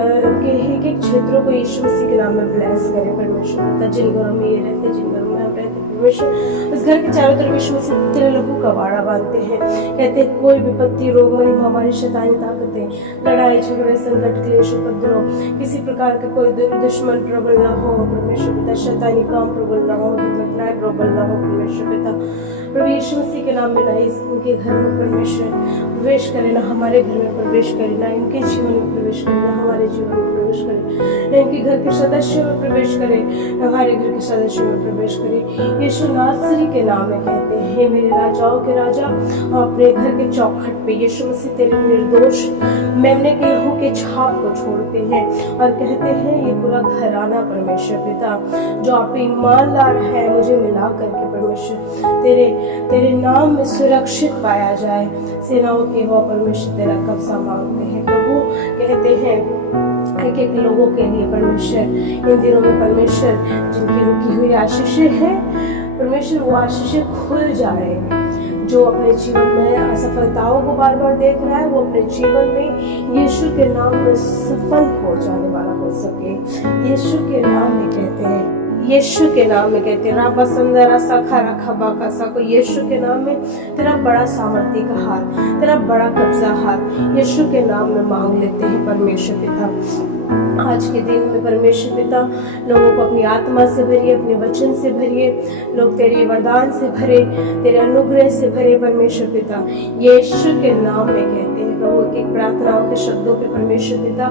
एक एक क्षेत्रों को यीशु मसीह के नाम में ब्लेस करे परमेश्वर पिता। जिन घरों में ये रहते, जिन घरों में हम रहते परमेश्वर, उस घर के चारों तरफ यीशु मसीह तेरे लहू का बाड़ा बांधते हैं। कहते हैं कोई विपत्ति, रोग, मरी, महामारी, शैतानी ताकतें, लड़ाई झगड़े, संकट, क्लेश, उपद्रव, किसी प्रकार का कोई दुश्मन प्रबल ना हो परमेश्वर पिता, शैतानी काम प्रबल ना हो, दुर्घटनाएं प्रबल ना हो परमेश्वर पिता। प्रभु यीशु मसीह के नाम में ना इनके घर में परमेश्वर प्रवेश करे, ना हमारे घर में प्रवेश करे, ना इनके जीवन में प्रवेश करे, ना हमारे जीवन में प्रवेश करे, ना इनके घर के सदस्यों में प्रवेश करे, ना हमारे घर के सदस्यों में प्रवेश करे। यीशु नासरी के नाम में कहते हैं हे मेरे राजाओं के राजा, हम अपने घर के चौखट पे यीशु मसीह तेरे निर्दोष मेमने के लहू के छाप को छोड़ते हैं और कहते हैं ये पूरा घराना परमेश्वर पिता जो आप पे ईमान ला रहा है, मुझे मिला करके परमेश्वर तेरे नाम में सुरक्षित पाया जाए। सेनाओं के वो परमेश्वर तेरा कब्जा मांगते हैं प्रभु। कहते हैं एक एक लोगों के लिए परमेश्वर इन दिनों में परमेश्वर जिनकी रुकी हुई आशीषें हैं परमेश्वर, वो आशीषें खुल जाए। जो अपने जीवन में असफलताओं को बार बार देख रहा है, वो अपने जीवन में यीशु के नाम में सफल हो जाने वाला हो सके। यीशु के नाम में कहते हैं, यीशु के नाम में कहते हैं राबा संदरा सखा रखा बाका सको। यीशु के नाम में तेरा बड़ा सामर्थ्य का हाथ, तेरा बड़ा कब्जा हाथ यीशु के नाम में मांग लेते हैं परमेश्वर पिता। आज के दिन में परमेश्वर पिता लोगों को अपनी आत्मा से भरिए, अपने वचन से भरिए, लोग तेरे वरदान से भरे, तेरे अनुग्रह से भरे परमेश्वर पिता। यीशु के नाम में कहते हैं प्रभु एक प्रार्थनाओं के शब्दों पे परमेश्वर पिता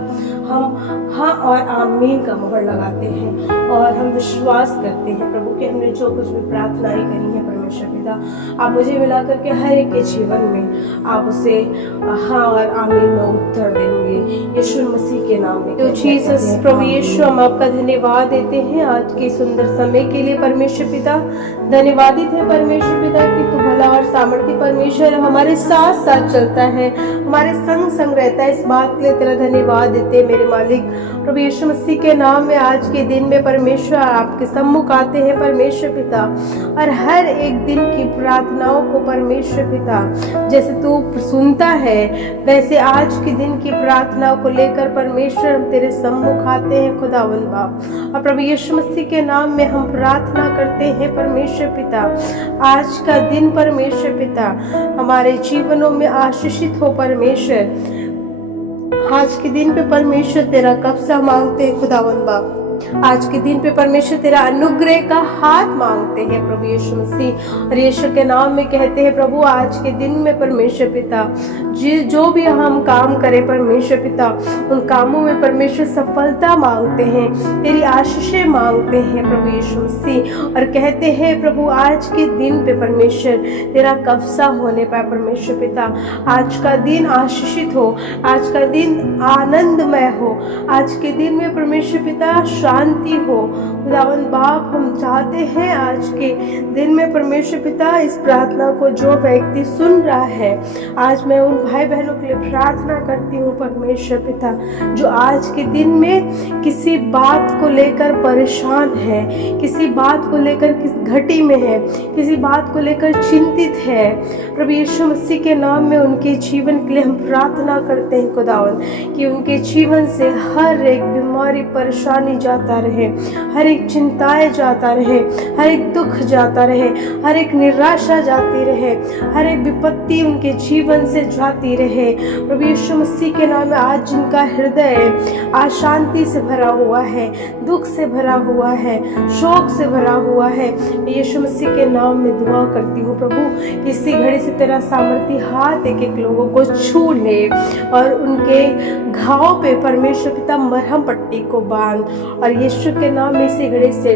हम हाँ और आमीन का मोहर लगाते हैं और हम विश्वास करते हैं प्रभु कि हमने जो कुछ भी प्रार्थनाएं करी है परमेश्वर पिता, आप मुझे मिला करके हर एक के जीवन में आप उसे हाँ और आमीन में उत्तर देंगे यीशु मसीह के नाम में। तो जीसस प्रभु यीशु हम आपका धन्यवाद देते हैं आज के सुंदर समय के लिए परमेश्वर पिता। धन्यवादित है परमेश्वर पिता कि तू भला और सामर्थ्य परमेश्वर हमारे साथ साथ चलता है, हमारे संग संग रहता है। इस बात के लिए तेरा धन्यवाद देते हैं मेरे मालिक प्रभु यीशु मसीह के नाम में। आज के दिन में परमेश्वर आपके सम्मुख आते हैं परमेश्वर पिता और हर एक दिन की प्रार्थनाओं को परमेश्वर पिता जैसे तू सुनता है वैसे आज के दिन की प्रार्थनाओं को लेकर परमेश्वर हम तेरे सम्मुख आते हैं खुदावंद बाप। और प्रभु यीशु मसीह के नाम में हम प्रार्थना करते हैं परमेश्वर पिता आज का दिन परमेश्वर पिता हमारे जीवनों में आशीषित हो परमेश्वर। आज के दिन पे परमेश्वर तेरा कब्जा मांगते हैं खुदावंद बाप। आज के दिन पे परमेश्वर तेरा अनुग्रह का हाथ मांगते हैं प्रभु यीशु मसीह। और यीशु के नाम में कहते हैं प्रभु आज के दिन में परमेश्वर पिता जो भी हम काम करें परमेश्वर पिता, उन कामों में परमेश्वर सफलता मांगते हैं, तेरी आशीषें मांगते हैं प्रभु यीशु मसीह। और कहते हैं प्रभु आज के दिन पे परमेश्वर तेरा कब्जा होने पाए परमेश्वर पिता। आज का दिन आशीषित हो, आज का दिन आनंदमय हो, आज के दिन में परमेश्वर पिता शांति हो। खुदावंद बाप हम चाहते हैं आज के दिन में परमेश्वर पिता इस प्रार्थना को जो व्यक्ति सुन रहा है, आज मैं उन भाई बहनों के लिए प्रार्थना करती हूँ परमेश्वर पिता जो आज के दिन में किसी बात को लेकर परेशान है, किसी बात को लेकर किस घटी में है, किसी बात को लेकर चिंतित है। प्रभु यीशु मसीह के नाम में उनके जीवन के लिए हम प्रार्थना करते हैं खुदावंद कि उनके जीवन से हर एक बीमारी परेशानी जाता रहे, हर एक चिंताएं जाता रहे, हर एक दुख जाता रहे, हर एक निराशा जाती रहे, हर एक विपत्ति उनके जीवन से जाती रहे। प्रभु यीशु मसीह के नाम में आज जिनका हृदय अशांति से भरा हुआ है, दुख से भरा हुआ है, शोक से भरा हुआ है, यीशु मसीह के नाम में दुआ करती हूँ प्रभु इसी घड़ी से तेरा सामर्थी हाथ एक एक लोगों को छू ले और उनके घाव पे परमेश्वर पिता मरहम पट्टी को बांध। और यीशु के नाम में इसी घड़ी से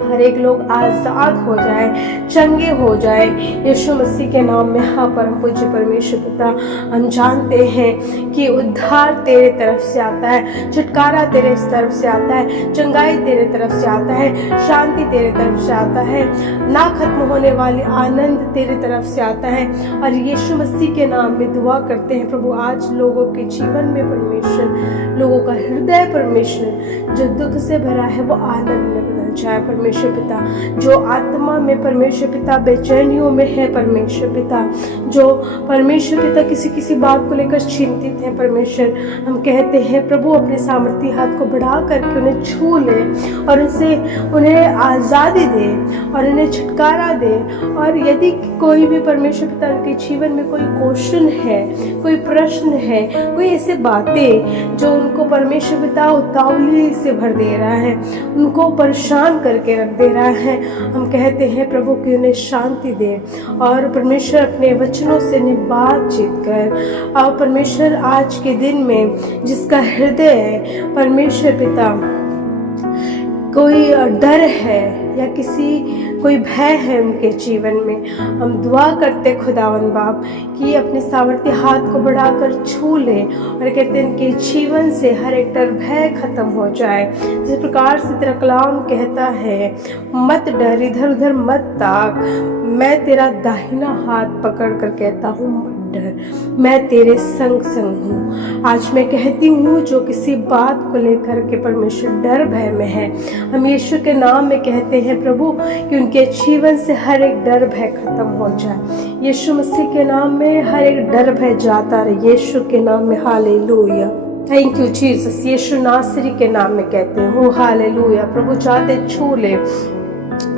हर एक लोग आजाद हो जाए, चंगे हो जाए यीशु मसीह के नाम में। हाँ परम पूज्य परमेश्वर पिता हम जानते हैं कि उद्धार तेरे तरफ से आता है, छुटकारा तेरे तरफ से आता है, चंगाई तेरे तरफ से आता है, शांति तेरे तरफ से आता है, ना खत्म होने वाली आनंद तेरे तरफ से आता है। और यीशु मसीह के नाम में दुआ करते हैं प्रभु आज लोगों के जीवन में परमेश्वर, लोगों का हृदय परमेश्वर जो दुख से भरा है वो आनंद में बदल जाए परमेश्वर पिता। जो आत्मा में परमेश्वर पिता बेचैनियों में है परमेश्वर पिता, जो परमेश्वर पिता किसी बात को लेकर चिंतित है परमेश्वर, हम कहते हैं प्रभु अपने सामर्थी हाथ को बढ़ा करके उन्हें छू ले और उन्हें आज़ादी दे और उन्हें छुटकारा दे। और यदि कोई भी परमेश्वर पिता उनके जीवन में कोई क्वेश्चन है, कोई प्रश्न है, कोई ऐसे बातें जो उनको परमेश्वर पिता उतावली से भर दे रहा है, उनको परेशान करके रख दे रहा है, हम कहते हैं प्रभु कि उन्हें शांति दे। और परमेश्वर अपने वचनों से बातचीत कर। और परमेश्वर आज के दिन में जिसका हृदय है परमेश्वर पिता कोई डर है या कोई भय है उनके जीवन में, हम दुआ करते खुदावन बाप कि अपने सामर्थ्य हाथ को बढ़ाकर छू ले और कहते हैं इनके जीवन से हर एक डर भय खत्म हो जाए। जिस प्रकार से तेरा कलाम कहता है मत डर, इधर उधर मत ताक, मैं तेरा दाहिना हाथ पकड़ कर कहता हूँ मत डर, मैं तेरे संग संग हूँ। आज मैं कहती हूँ जो किसी बात को लेकर के परमेश्वर डर भय में है, हम यीशु के नाम में कहते हैं प्रभु कि उनके जीवन से हर एक डर भय खत्म हो जाए। यीशु मसीह के नाम में हर एक डर भय जाता रहे, यीशु के नाम में। Hallelujah, thank you Jesus. Yeshu नासरी के नाम में कहते हैं हो हालेलुया। प्रभु चाहते छू ले,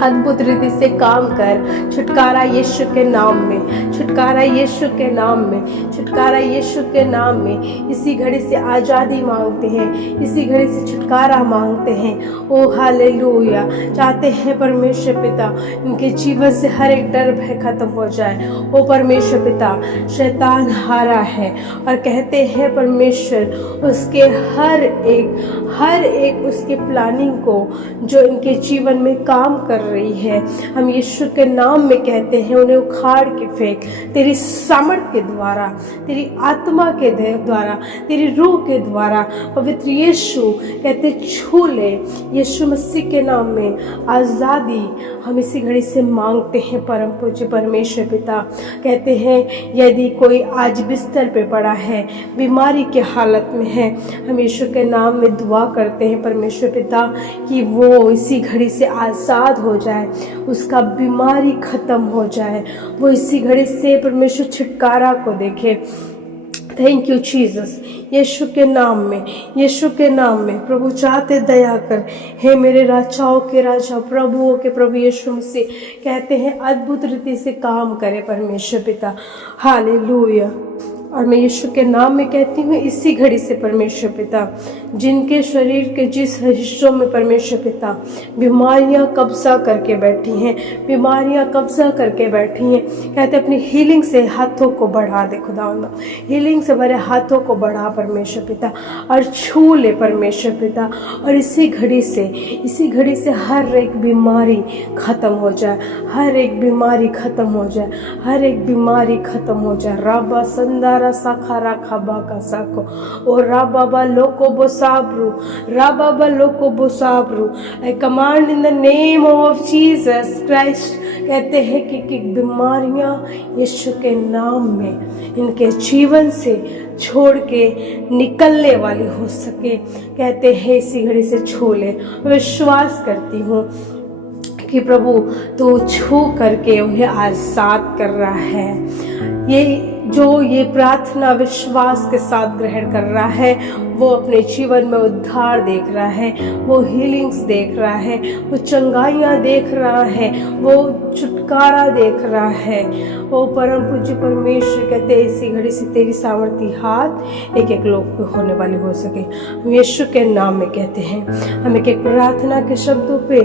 अद्भुत रीति से काम कर। छुटकारा यीशु के नाम में, छुटकारा यीशु के नाम में, छुटकारा यीशु के नाम में। इसी घड़ी से आज़ादी मांगते हैं, इसी घड़ी से छुटकारा मांगते हैं। ओ हालेलुया। चाहते हैं परमेश्वर पिता उनके जीवन से हर एक डर भय खत्म हो जाए। ओ परमेश्वर पिता शैतान हारा है और कहते हैं परमेश्वर उसके हर एक उसके प्लानिंग को जो इनके जीवन में काम कर रही है, हम यीशु के नाम में कहते हैं उन्हें उखाड़ के फेंक। तेरी सामर्थ के द्वारा, तेरी आत्मा के द्वारा, तेरी रूह के द्वारा पवित्र यीशु कहते छू ले। यीशु मसीह के नाम में आज़ादी हम इसी घड़ी से मांगते हैं परम पूज्य परमेश्वर पिता। कहते हैं यदि कोई आज बिस्तर पे पड़ा है, बीमारी के हालत में है, हम यीशु के नाम में दुआ करते हैं परमेश्वर पिता कि वो इसी घड़ी से आज़ाद हो जाए, उसका बीमारी खत्म हो जाए, वो इसी घड़ी से परमेश्वर छुटकारा को देखे। Thank you Jesus. यीशु के नाम में, यीशु के नाम में प्रभु चाहते दया कर। हे मेरे राजाओं के राजा, प्रभुओं के प्रभु यीशु मसीह कहते हैं अद्भुत रीति से काम करे परमेश्वर पिता। हालेलुया। और मैं यीशु के नाम में कहती हूँ इसी घड़ी से परमेश्वर पिता, जिनके शरीर के जिस हिस्सों में परमेश्वर पिता बीमारियां कब्जा करके बैठी हैं, बीमारियां कब्जा करके बैठी हैं, कहते अपनी हीलिंग से हाथों को बढ़ा दे खुदावंद, हीलिंग से मेरे हाथों को बढ़ा परमेश्वर पिता और छू ले परमेश्वर पिता। और इसी घड़ी से हर एक बीमारी खत्म हो जाए, हर एक बीमारी खत्म हो जाए, हर एक बीमारी खत्म हो जाए। राबा संदारा साखारा खाबा का साको ओ राबाबा लोको बोसाब्रू, राबाबा लोको बोसाब्रू। I command in the name of Jesus Christ. कहते हैं कि बीमारियां यीशु के नाम में इनके जीवन से छोड़ के निकलने वाली हो सके। कहते हैं इसी घड़ी से छू ले। विश्वास करती हूँ कि प्रभु तो छू करके उन्हें आजाद कर रहा है। ये प्रार्थना विश्वास के साथ ग्रहण कर रहा है, वो अपने जीवन में उद्धार देख रहा है, वो हीलिंग्स देख रहा है, वो चंगाइयाँ देख रहा है, वो छुटकारा देख रहा है। वो परम पूज्य परमेश्वर कहते हैं इसी घड़ी से तेरी सामर्थी हाथ एक एक लोग पे होने वाली हो सके। हम यीशु के नाम में कहते हैं, हम एक एक प्रार्थना के शब्दों पे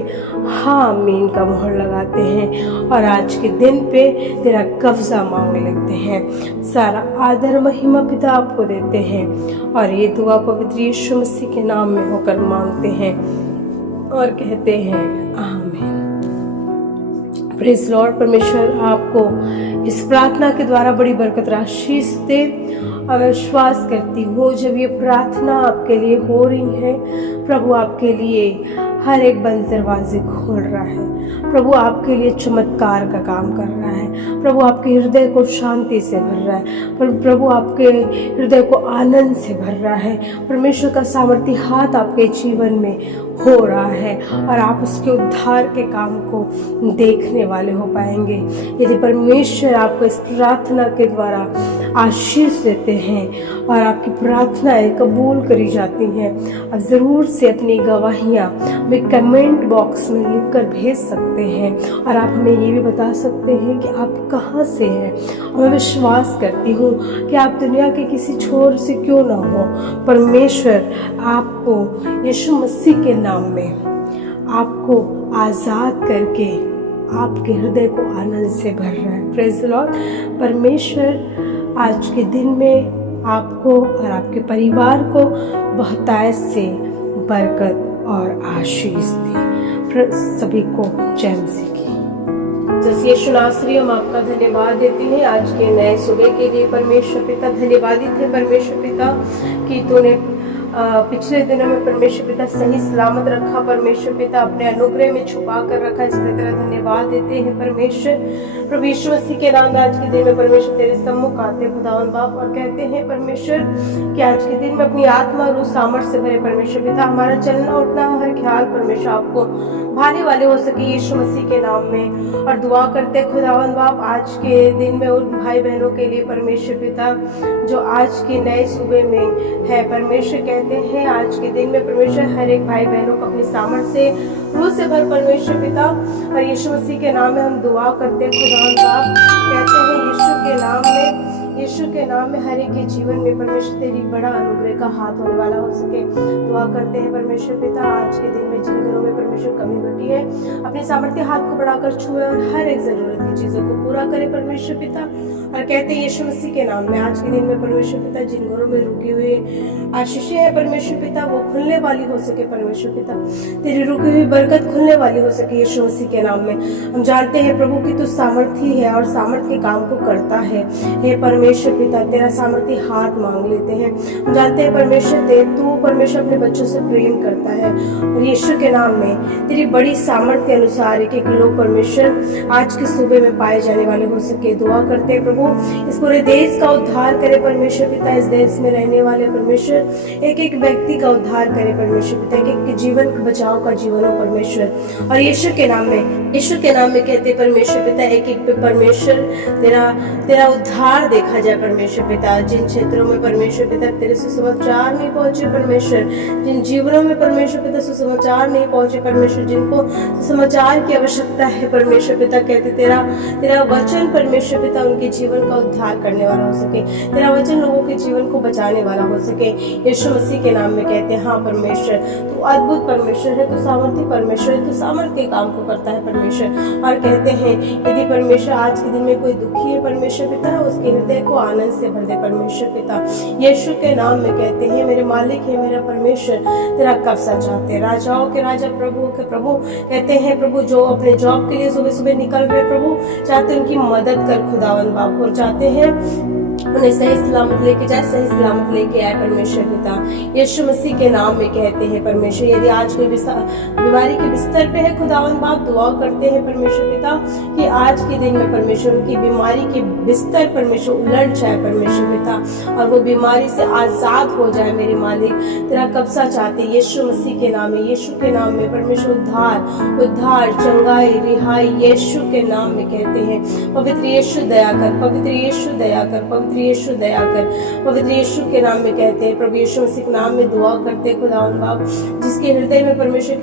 हाँ आमीन का मोहर लगाते हैं और आज के दिन पे तेरा कब्जा मांगने लगते हैं। सारा आदर महिमा पिता आपको देते हैं और ये दुआ पवित्र यीशु मसीह के नाम में होकर मांगते हैं और कहते हैं आमीन। Praise Lord. परमेश्वर आपको इस प्रार्थना के द्वारा बड़ी बरकत आशीष दे। और विश्वास करती हूँ जब ये प्रार्थना आपके लिए हो रही है, प्रभु आपके लिए हर एक बंद दरवाजे खोल रहा है, प्रभु आपके लिए चमत्कार का काम कर रहा है, प्रभु आपके हृदय को शांति से भर रहा है, प्रभु आपके हृदय को आनंद से भर रहा है। परमेश्वर का सामर्थी हाथ आपके जीवन में हो रहा है और आप उसके उद्धार के काम को देखने वाले हो पाएंगे यदि परमेश्वर आपको इस प्रार्थना के द्वारा आशीष देते हैं और आपकी प्रार्थनाएं कबूल करी जाती हैं। आप ज़रूर से अपनी गवाहियाँ हमें कमेंट बॉक्स में लिखकर भेज सकते हैं और आप हमें ये भी बता सकते हैं कि आप कहाँ से हैं। और मैं विश्वास करती हूँ कि आप दुनिया के किसी छोर से क्यों ना हो, परमेश्वर आपको यीशु मसीह के नाम में आपको आज़ाद करके आपके हृदय को आनंद से भर रहा है। Praise the Lord. परमेश्वर आज के दिन में आपको और आपके परिवार को बहुतायत से बरकत और आशीष दे। सभी को जय मसीह की। यीशु नासरी, हम आपका धन्यवाद देते हैं आज के नए सुबह के लिए। परमेश्वर पिता धन्यवादित है परमेश्वर पिता कि तूने पिछले दिनों में परमेश्वर पिता सही सलामत रखा, परमेश्वर पिता अपने अनुग्रह में छुपा कर रखा, इसलिए तेरा धन्यवाद देते हैं परमेश्वर। प्रभु यीशु मसीह के नाम आज के दिन में परमेश्वर तेरे सम्मुख आते खुदावंद बाप और कहते हैं परमेश्वर कि आज के दिन में अपनी आत्मा रूह सामर्थ से भरे परमेश्वर पिता हमारा चलना उठना हर ख्याल परमेश्वर आपको भाने वाले हो सके यीशु मसीह के नाम में। और दुआ करते खुदावंद बाप आज के दिन में उन भाई बहनों के लिए परमेश्वर पिता जो आज के नए सुबह में है, परमेश्वर कहते हैं आज के दिन में परमेश्वर हर एक भाई बहनों को अपनी सामर्थ से रूह से भर परमेश्वर पिता। और यीशु मसीह के नाम में हम दुआ करते खुदावंद बाप, कहते हैं यीशु के नाम में हर एक के जीवन में परमेश्वर तेरी बड़ा अनुग्रह का हाथ होने वाला हो सके। दुआ करते हैं परमेश्वर पिता आज के दिन में जिन घरों में परमेश्वर कमी घटी है अपने सामर्थ्य हाथ को बढ़ाकर छुए और हर एक जरूरत की चीजों को पूरा करे परमेश्वर पिता। और कहते हैं यीशु मसीह के नाम में आज के दिन में परमेश्वर पिता जिन घरों में रुके हुए आशीषें हैं परमेश्वर पिता वो खुलने वाली हो सके परमेश्वर पिता, तेरी रुकी हुई बरकत खुलने वाली हो सके यीशु मसीह के नाम में। हम जानते हैं प्रभु की तू सामर्थी है और सामर्थ्य के काम को करता है। हे परमेश्वर पिता तेरा सामर्थ्य हाथ मांग लेते हैं। हम जानते हैं परमेश्वर तू परमेश्वर अपने बच्चों से प्रेम करता है और यीशु के नाम में तेरी बड़ी सामर्थ्य अनुसार एक एक लोग परमेश्वर आज के सुबह में पाए जाने वाले हो सके। दुआ करते हैं प्रभु इस पूरे देश का उद्धार करे परमेश्वर पिता, इस देश में रहने वाले परमेश्वर एक एक व्यक्ति का उद्धार करे परमेश्वर पिता, एक एक के जीवन का बचाव का जीवन हो परमेश्वर। और यीशु के नाम में कहते परमेश्वर पिता एक एक पे परमेश्वर तेरा उद्धार देखा जाए परमेश्वर पिता। जिन क्षेत्रों में परमेश्वर पिता तेरे सुसमाचार नहीं पहुंचे परमेश्वर, जिन जीवनों में परमेश्वर पिता सुसमाचार नहीं पहुंचे परमेश्वर, जिनको समाचार की आवश्यकता है परमेश्वर पिता, कहते तेरा वचन परमेश्वर पिता उनके जीवन का उद्धार करने वाला हो सके, तेरा वचन लोगों के जीवन को बचाने वाला हो सके। यीशु मसीह के नाम में कहते हैं हाँ परमेश्वर, तू अद्भुत परमेश्वर है, तू सामर्थी परमेश्वर है, तू सामर्थ्य के काम को करता है परमेश्वर। और कहते हैं यदि परमेश्वर आज के दिन में कोई दुखी है परमेश्वर पिता, उसके हृदय को आनंद से भर दे परमेश्वर पिता। यीशु के नाम में कहते हैं मेरे मालिक है मेरा परमेश्वर, तेरा कब्जा चाहते हैं, राजाओं के राजा प्रभु के प्रभु। कहते हैं प्रभु जो अपने जॉब के लिए सुबह सुबह निकल रहे प्रभु, चाहते उनकी मदद कर खुदावन बाप, और चाहते हैं उन्हें सही सलामत लेके जाए, सही सलामत लेके आए परमेश्वर पिता। यीशु मसीह के नाम में कहते हैं परमेश्वर, यदि आज कोई बीमारी के बिस्तर पे है खुदावन बाप, दुआ करते हैं परमेश्वर पिता कि आज के दिन में परमेश्वर उनकी बीमारी के बिस्तर परमेश्वर उलट जाए परमेश्वर पिता, और वो बीमारी से आजाद हो जाए मेरे मालिक। तेरा कब्जा चाहते यीशु मसीह के नाम में, यीशु के नाम में परमेश्वर उद्धार उद्धार चंगाई रिहाई यीशु के नाम में कहते हैं। पवित्र यीशु दया कर, पवित्र यीशु दया कर, पवित्र यीशु दया कर, पवित्र यीशु के नाम में कहते हैं। प्रभु यीशु मसीह के नाम में दुआ करते हैं खुदावन बाप, जिसके हृदय में परमेश्वर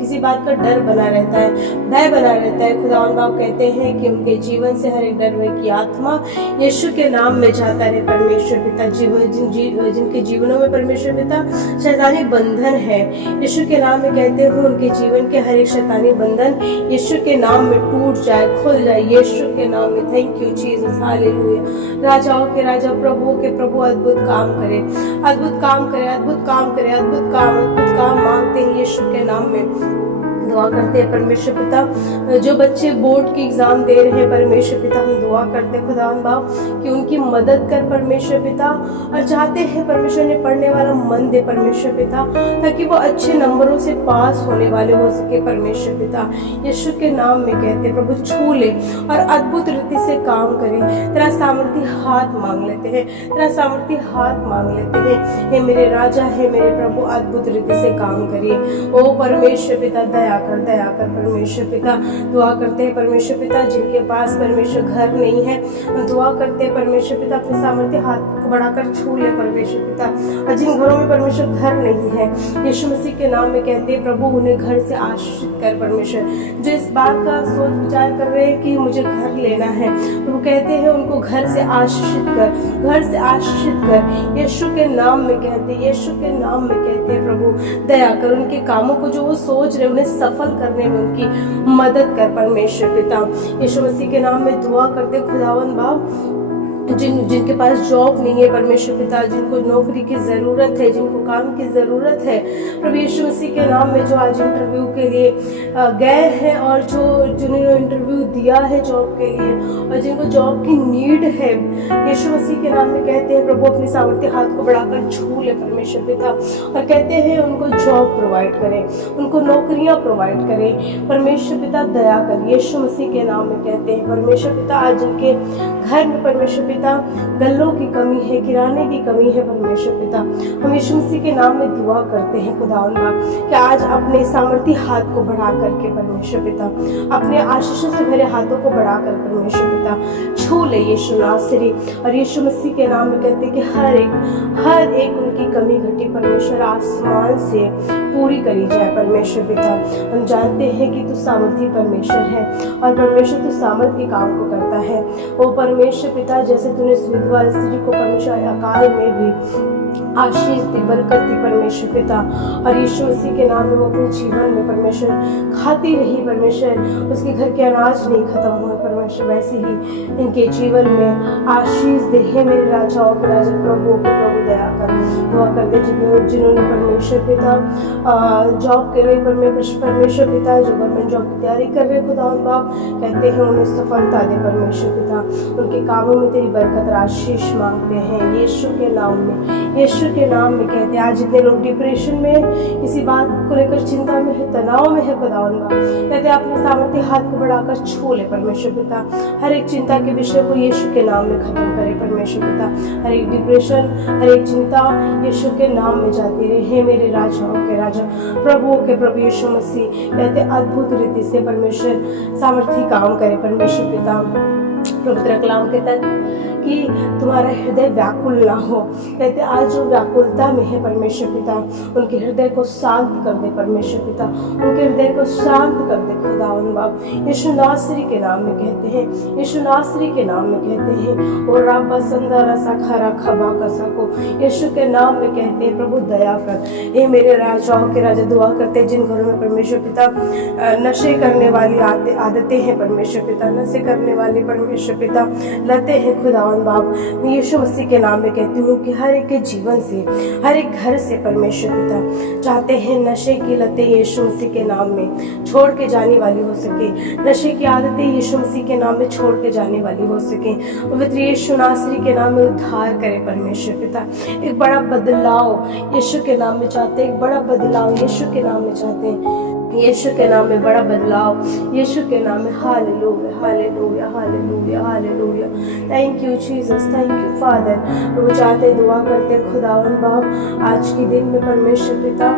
किसी बात का डर बना रहता है, भय बना रहता है खुदावन बाप, कहते हैं कि उनके जीवन से हर एक डर भय की आत्मा यीशु के नाम में जाता रहे परमेश्वर पिता। जिनके जीवनों में परमेश्वर पिता शैतानी बंधन है, यीशु के नाम में कहते हैं उनके जीवन के हर एक शैतानी बंधन यीशु के नाम में टूट जाए, खुल जाए यीशु के नाम में। Thank you Jesus, hallelujah. राजाओं के राजा प्रभुओं के प्रभु अद्भुत काम करे, अद्भुत काम करे, अद्भुत काम करे, अद्भुत काम मांगते हैं यीशु के नाम में। दुआ करते हैं परमेश्वर पिता, जो बच्चे बोर्ड की एग्जाम दे रहे हैं परमेश्वर पिता, हम दुआ करते हैं खुदावन बाप कि उनकी मदद कर परमेश्वर पिता, और चाहते हैं परमेश्वर ने पढ़ने वाला मन दे परमेश्वर पिता, ताकि वो अच्छे नंबरों से पास होने वाले हो सके परमेश्वर पिता। यीशु के नाम में कहते हैं प्रभु छू ले और अद्भुत रीति से काम करे। तेरा सामर्थी हाथ मांग लेते हैं, तेरा सामर्थी हाथ मांग लेते हैं। हे मेरे राजा, हे मेरे प्रभु, अद्भुत रीति से काम करिए ओ परमेश्वर पिता। दया कर परमेश्वर पिता। दुआ करते हैं परमेश्वर पिता, जिनके पास परमेश्वर घर नहीं है, हम दुआ करते हैं परमेश्वर पिता अपने सामर्थ्य हाथ को बढ़ाकर छू ले परमेश्वर पिता। और जिन घरों में परमेश्वर घर नहीं है, यीशु मसीह के नाम में कहते हैं प्रभु उन्हें घर से आशीषित कर परमेश्वर। जो इस बात का सोच विचार कर रहे हैं कि मुझे घर लेना है, तो वो कहते हैं उनको घर से आशीषित कर, घर से आशीषित कर यीशु के नाम में कहते हैं, यीशु के नाम में कहते हैं प्रभु दया कर। उनके कामों को जो वो सोच रहे उन्हें सफल करने में उनकी मदद कर परमेश्वर पिता। यीशु मसीह के नाम में दुआ करते खुदावन बाप, जिनके पास जॉब नहीं है परमेश्वर पिता, जिनको नौकरी की जरूरत है, जिनको काम की जरूरत है, प्रभु यीशु मसीह के नाम में जो आज इंटरव्यू के लिए गए हैं और जिन्होंने इंटरव्यू दिया है जॉब के लिए और जिनको जॉब की नीड है, यीशु मसीह के नाम में कहते हैं प्रभु अपने सामर्थ्य हाथ को बढ़ाकर छू ले परमेश्वर पिता, और कहते हैं उनको जॉब प्रोवाइड करें, उनको नौकरियां प्रोवाइड करें परमेश्वर पिता। दया कर यीशु मसीह के नाम में कहते हैं परमेश्वर पिता, आज जिनके घर में परमेश्वर पिता गल्लों की कमी है, किराने की कमी है परमेश्वर पिता, हम यीशु मसीह के नाम में दुआ करते हैं खुदावन बाप कि आज अपने सामर्थ्य हाथ को बढ़ा करके परमेश्वर पिता, अपने आशीषों से भरे हाथों को बढ़ाकर परमेश्वर पिता छू ले यीशु नासरी। और यीशु मसीह के नाम में कहते हैं कि हर एक उनकी कमी घटी परमेश्वर आसमान से पूरी करी जाए परमेश्वर पिता। हम जानते हैं कि तू सामर्थी परमेश्वर है और परमेश्वर तू सामर्थ के काम को करता है। वो परमेश्वर पिता, जैसे तूने विधवा स्त्री को परमेश्वर अकाल में भी आशीष दी, बरकत दी परमेश्वर पिता, और यीशु मसीह के नाम में वो अपने जीवन में परमेश्वर खाती रही परमेश्वर, उसके घर के अनाज नहीं खत्म हुए परमेश्वर, वैसे ही इनके जीवन में आशीष दे। हे मेरे राजाओं के राजा प्रभु के प्रभु दया कर। दुआ करते जिन्होंने परमेश्वर पिता जॉब के लिए परमेश्वर पिता जो गवर्नमेंट जॉब की तैयारी कर रहे खुदावन बाप, कहते हैं उन्हें सफलता दे परमेश्वर पिता, उनके कामों में तेरी बरकत और आशीष मांगते हैं यीशु के नाम में, यीशु के नाम में कहते हैं। आज जितने लोग डिप्रेशन में, किसी बात को लेकर चिंता में है, तनाव में है खुदावन बाप, कहते हैं अपने सामर्थ्य हाथ को बढ़ाकर छू ले परमेश्वर पिता, हर एक चिंता के विषय को यीशु के नाम में खत्म करे परमेश्वर पिता। हर एक डिप्रेशन, हर एक चिंता यीशु के नाम में जाती रहे। हे मेरे राजाओं के राजा प्रभुओं के प्रभु यीशु मसीह, कहते अद्भुत रीति से परमेश्वर सामर्थ्य काम करे परमेश्वर पिता। पवित्र कलाम के तहत कि तुम्हारा हृदय व्याकुल ना हो। कहते आज जो व्याकुलता में है परमेश्वर पिता, उनके हृदय को शांत कर दे परमेश्वर पिता, उनके हृदय को शांत कर दे खुदावन बाप। यीशु नासरी के नाम में कहते हैं, यीशु नासरी के नाम में कहते हैं, और राबा संदरा सखरा खबा कसा को यीशु के नाम में कहते हैं प्रभु दया कर। ये मेरे राजाओं के राजा दुआ करते हैं जिन घरों में परमेश्वर पिता नशे करने वाली आदतें हैं परमेश्वर पिता, नशे करने वाली परमेश्वर पिता लते हैं खुदावन बाप, मैं यीशु मसीह के नाम में कहती हूँ कि हर एक के जीवन से, हर एक घर से परमेश्वर पिता चाहते हैं नशे की लतें यीशु मसीह के नाम में छोड़ के जाने वाली हो सके, नशे की आदतें यीशु मसीह के नाम में छोड़ के जाने वाली हो सके। पवित्र यीशु नासरी के नाम में उद्धार करे परमेश्वर पिता। एक बड़ा बदलाव यीशु के नाम में चाहते हैं, एक बड़ा बदलाव यीशु के नाम में चाहते हैं, यीशु के नाम में बड़ा बदलाव, यीशु के नाम में। Hallelujah hallelujah hallelujah hallelujah. Thank you Jesus, thank you father. प्रभु चाहते दुआ करते खुदावन बाप आज के दिन में परमेश्वर पिता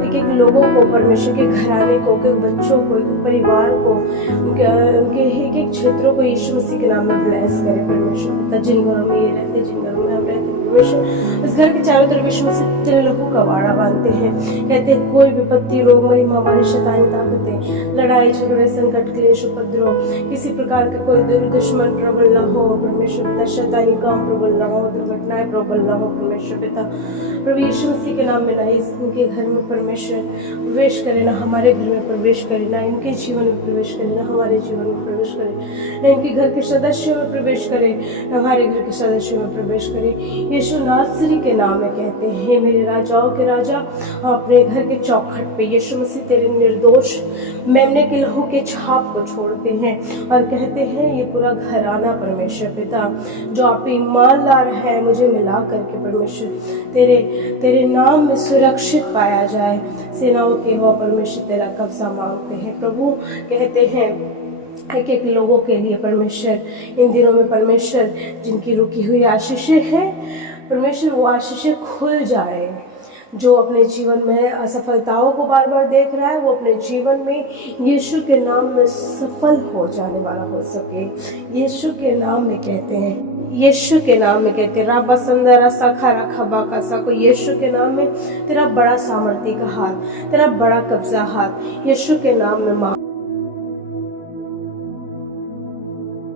एक एक लोगों को, परमेश्वर के घराने को, के बच्चों को, एक परिवार को, उनके एक एक क्षेत्रों को यीशु मसीह के नाम में ब्लेस करे परमेश्वर पिता। जिन घरों में ये रहते, जिन घरों में हम रहते परमेश्वर, उस घर के चारों तरफ यीशु मसीह तेरे लहू का वाड़ा बांधते हैं। कहते हैं कोई विपत्ति, रोग, मरी, महामारी, शैतानी ताकतें, लड़ाई झगड़े, संकट, क्लेश, उपद्रव, किसी प्रकार का कोई दुश्मन प्रबल ना हो परमेश्वर पिता, शैतानी काम प्रबल ना हो, दुर्घटनाएं प्रबल ना हो परमेश्वर पिता। प्रभु यीशु मसीह के नाम में ना इनके घर में परमेश्वर प्रवेश करे, ना हमारे घर में प्रवेश करे, ना इनके जीवन में प्रवेश करे, ना हमारे जीवन में प्रवेश करे, ना इनके घर के सदस्यों में प्रवेश करे, ना हमारे घर के सदस्यों में प्रवेश करे। यीशु नासरी के नाम में कहते हैं मेरे राजाओं के राजा, अपने घर के चौखट पे यीशु मसीह तेरे निर्दोष मेमने के लहू के छाप को छोड़ते हैं और कहते हैं ये पूरा घराना परमेश्वर पिता जो आप पे ईमान ला रहा है, मुझे मिला करके परमेश्वर तेरे नाम में सुरक्षित पाया जाए। सेनाओं के हो परमेश्वर तेरा कब्जा मांगते हैं प्रभु। कहते हैं एक एक लोगों के लिए परमेश्वर इन दिनों में परमेश्वर जिनकी रुकी हुई आशीषें हैं परमेश्वर वो आशीषें खुल जाए। जो अपने जीवन में असफलताओं को बार बार देख रहा है वो अपने जीवन में यीशु के नाम में सफल हो जाने वाला हो सके। यीशु के नाम में कहते हैं, यीशु के नाम में कहते हैं राबा संदरा सखा रखा बाका सको। यीशु के नाम में तेरा बड़ा सामर्थ्य का हाथ, तेरा बड़ा कब्जा हाथ यीशु के नाम में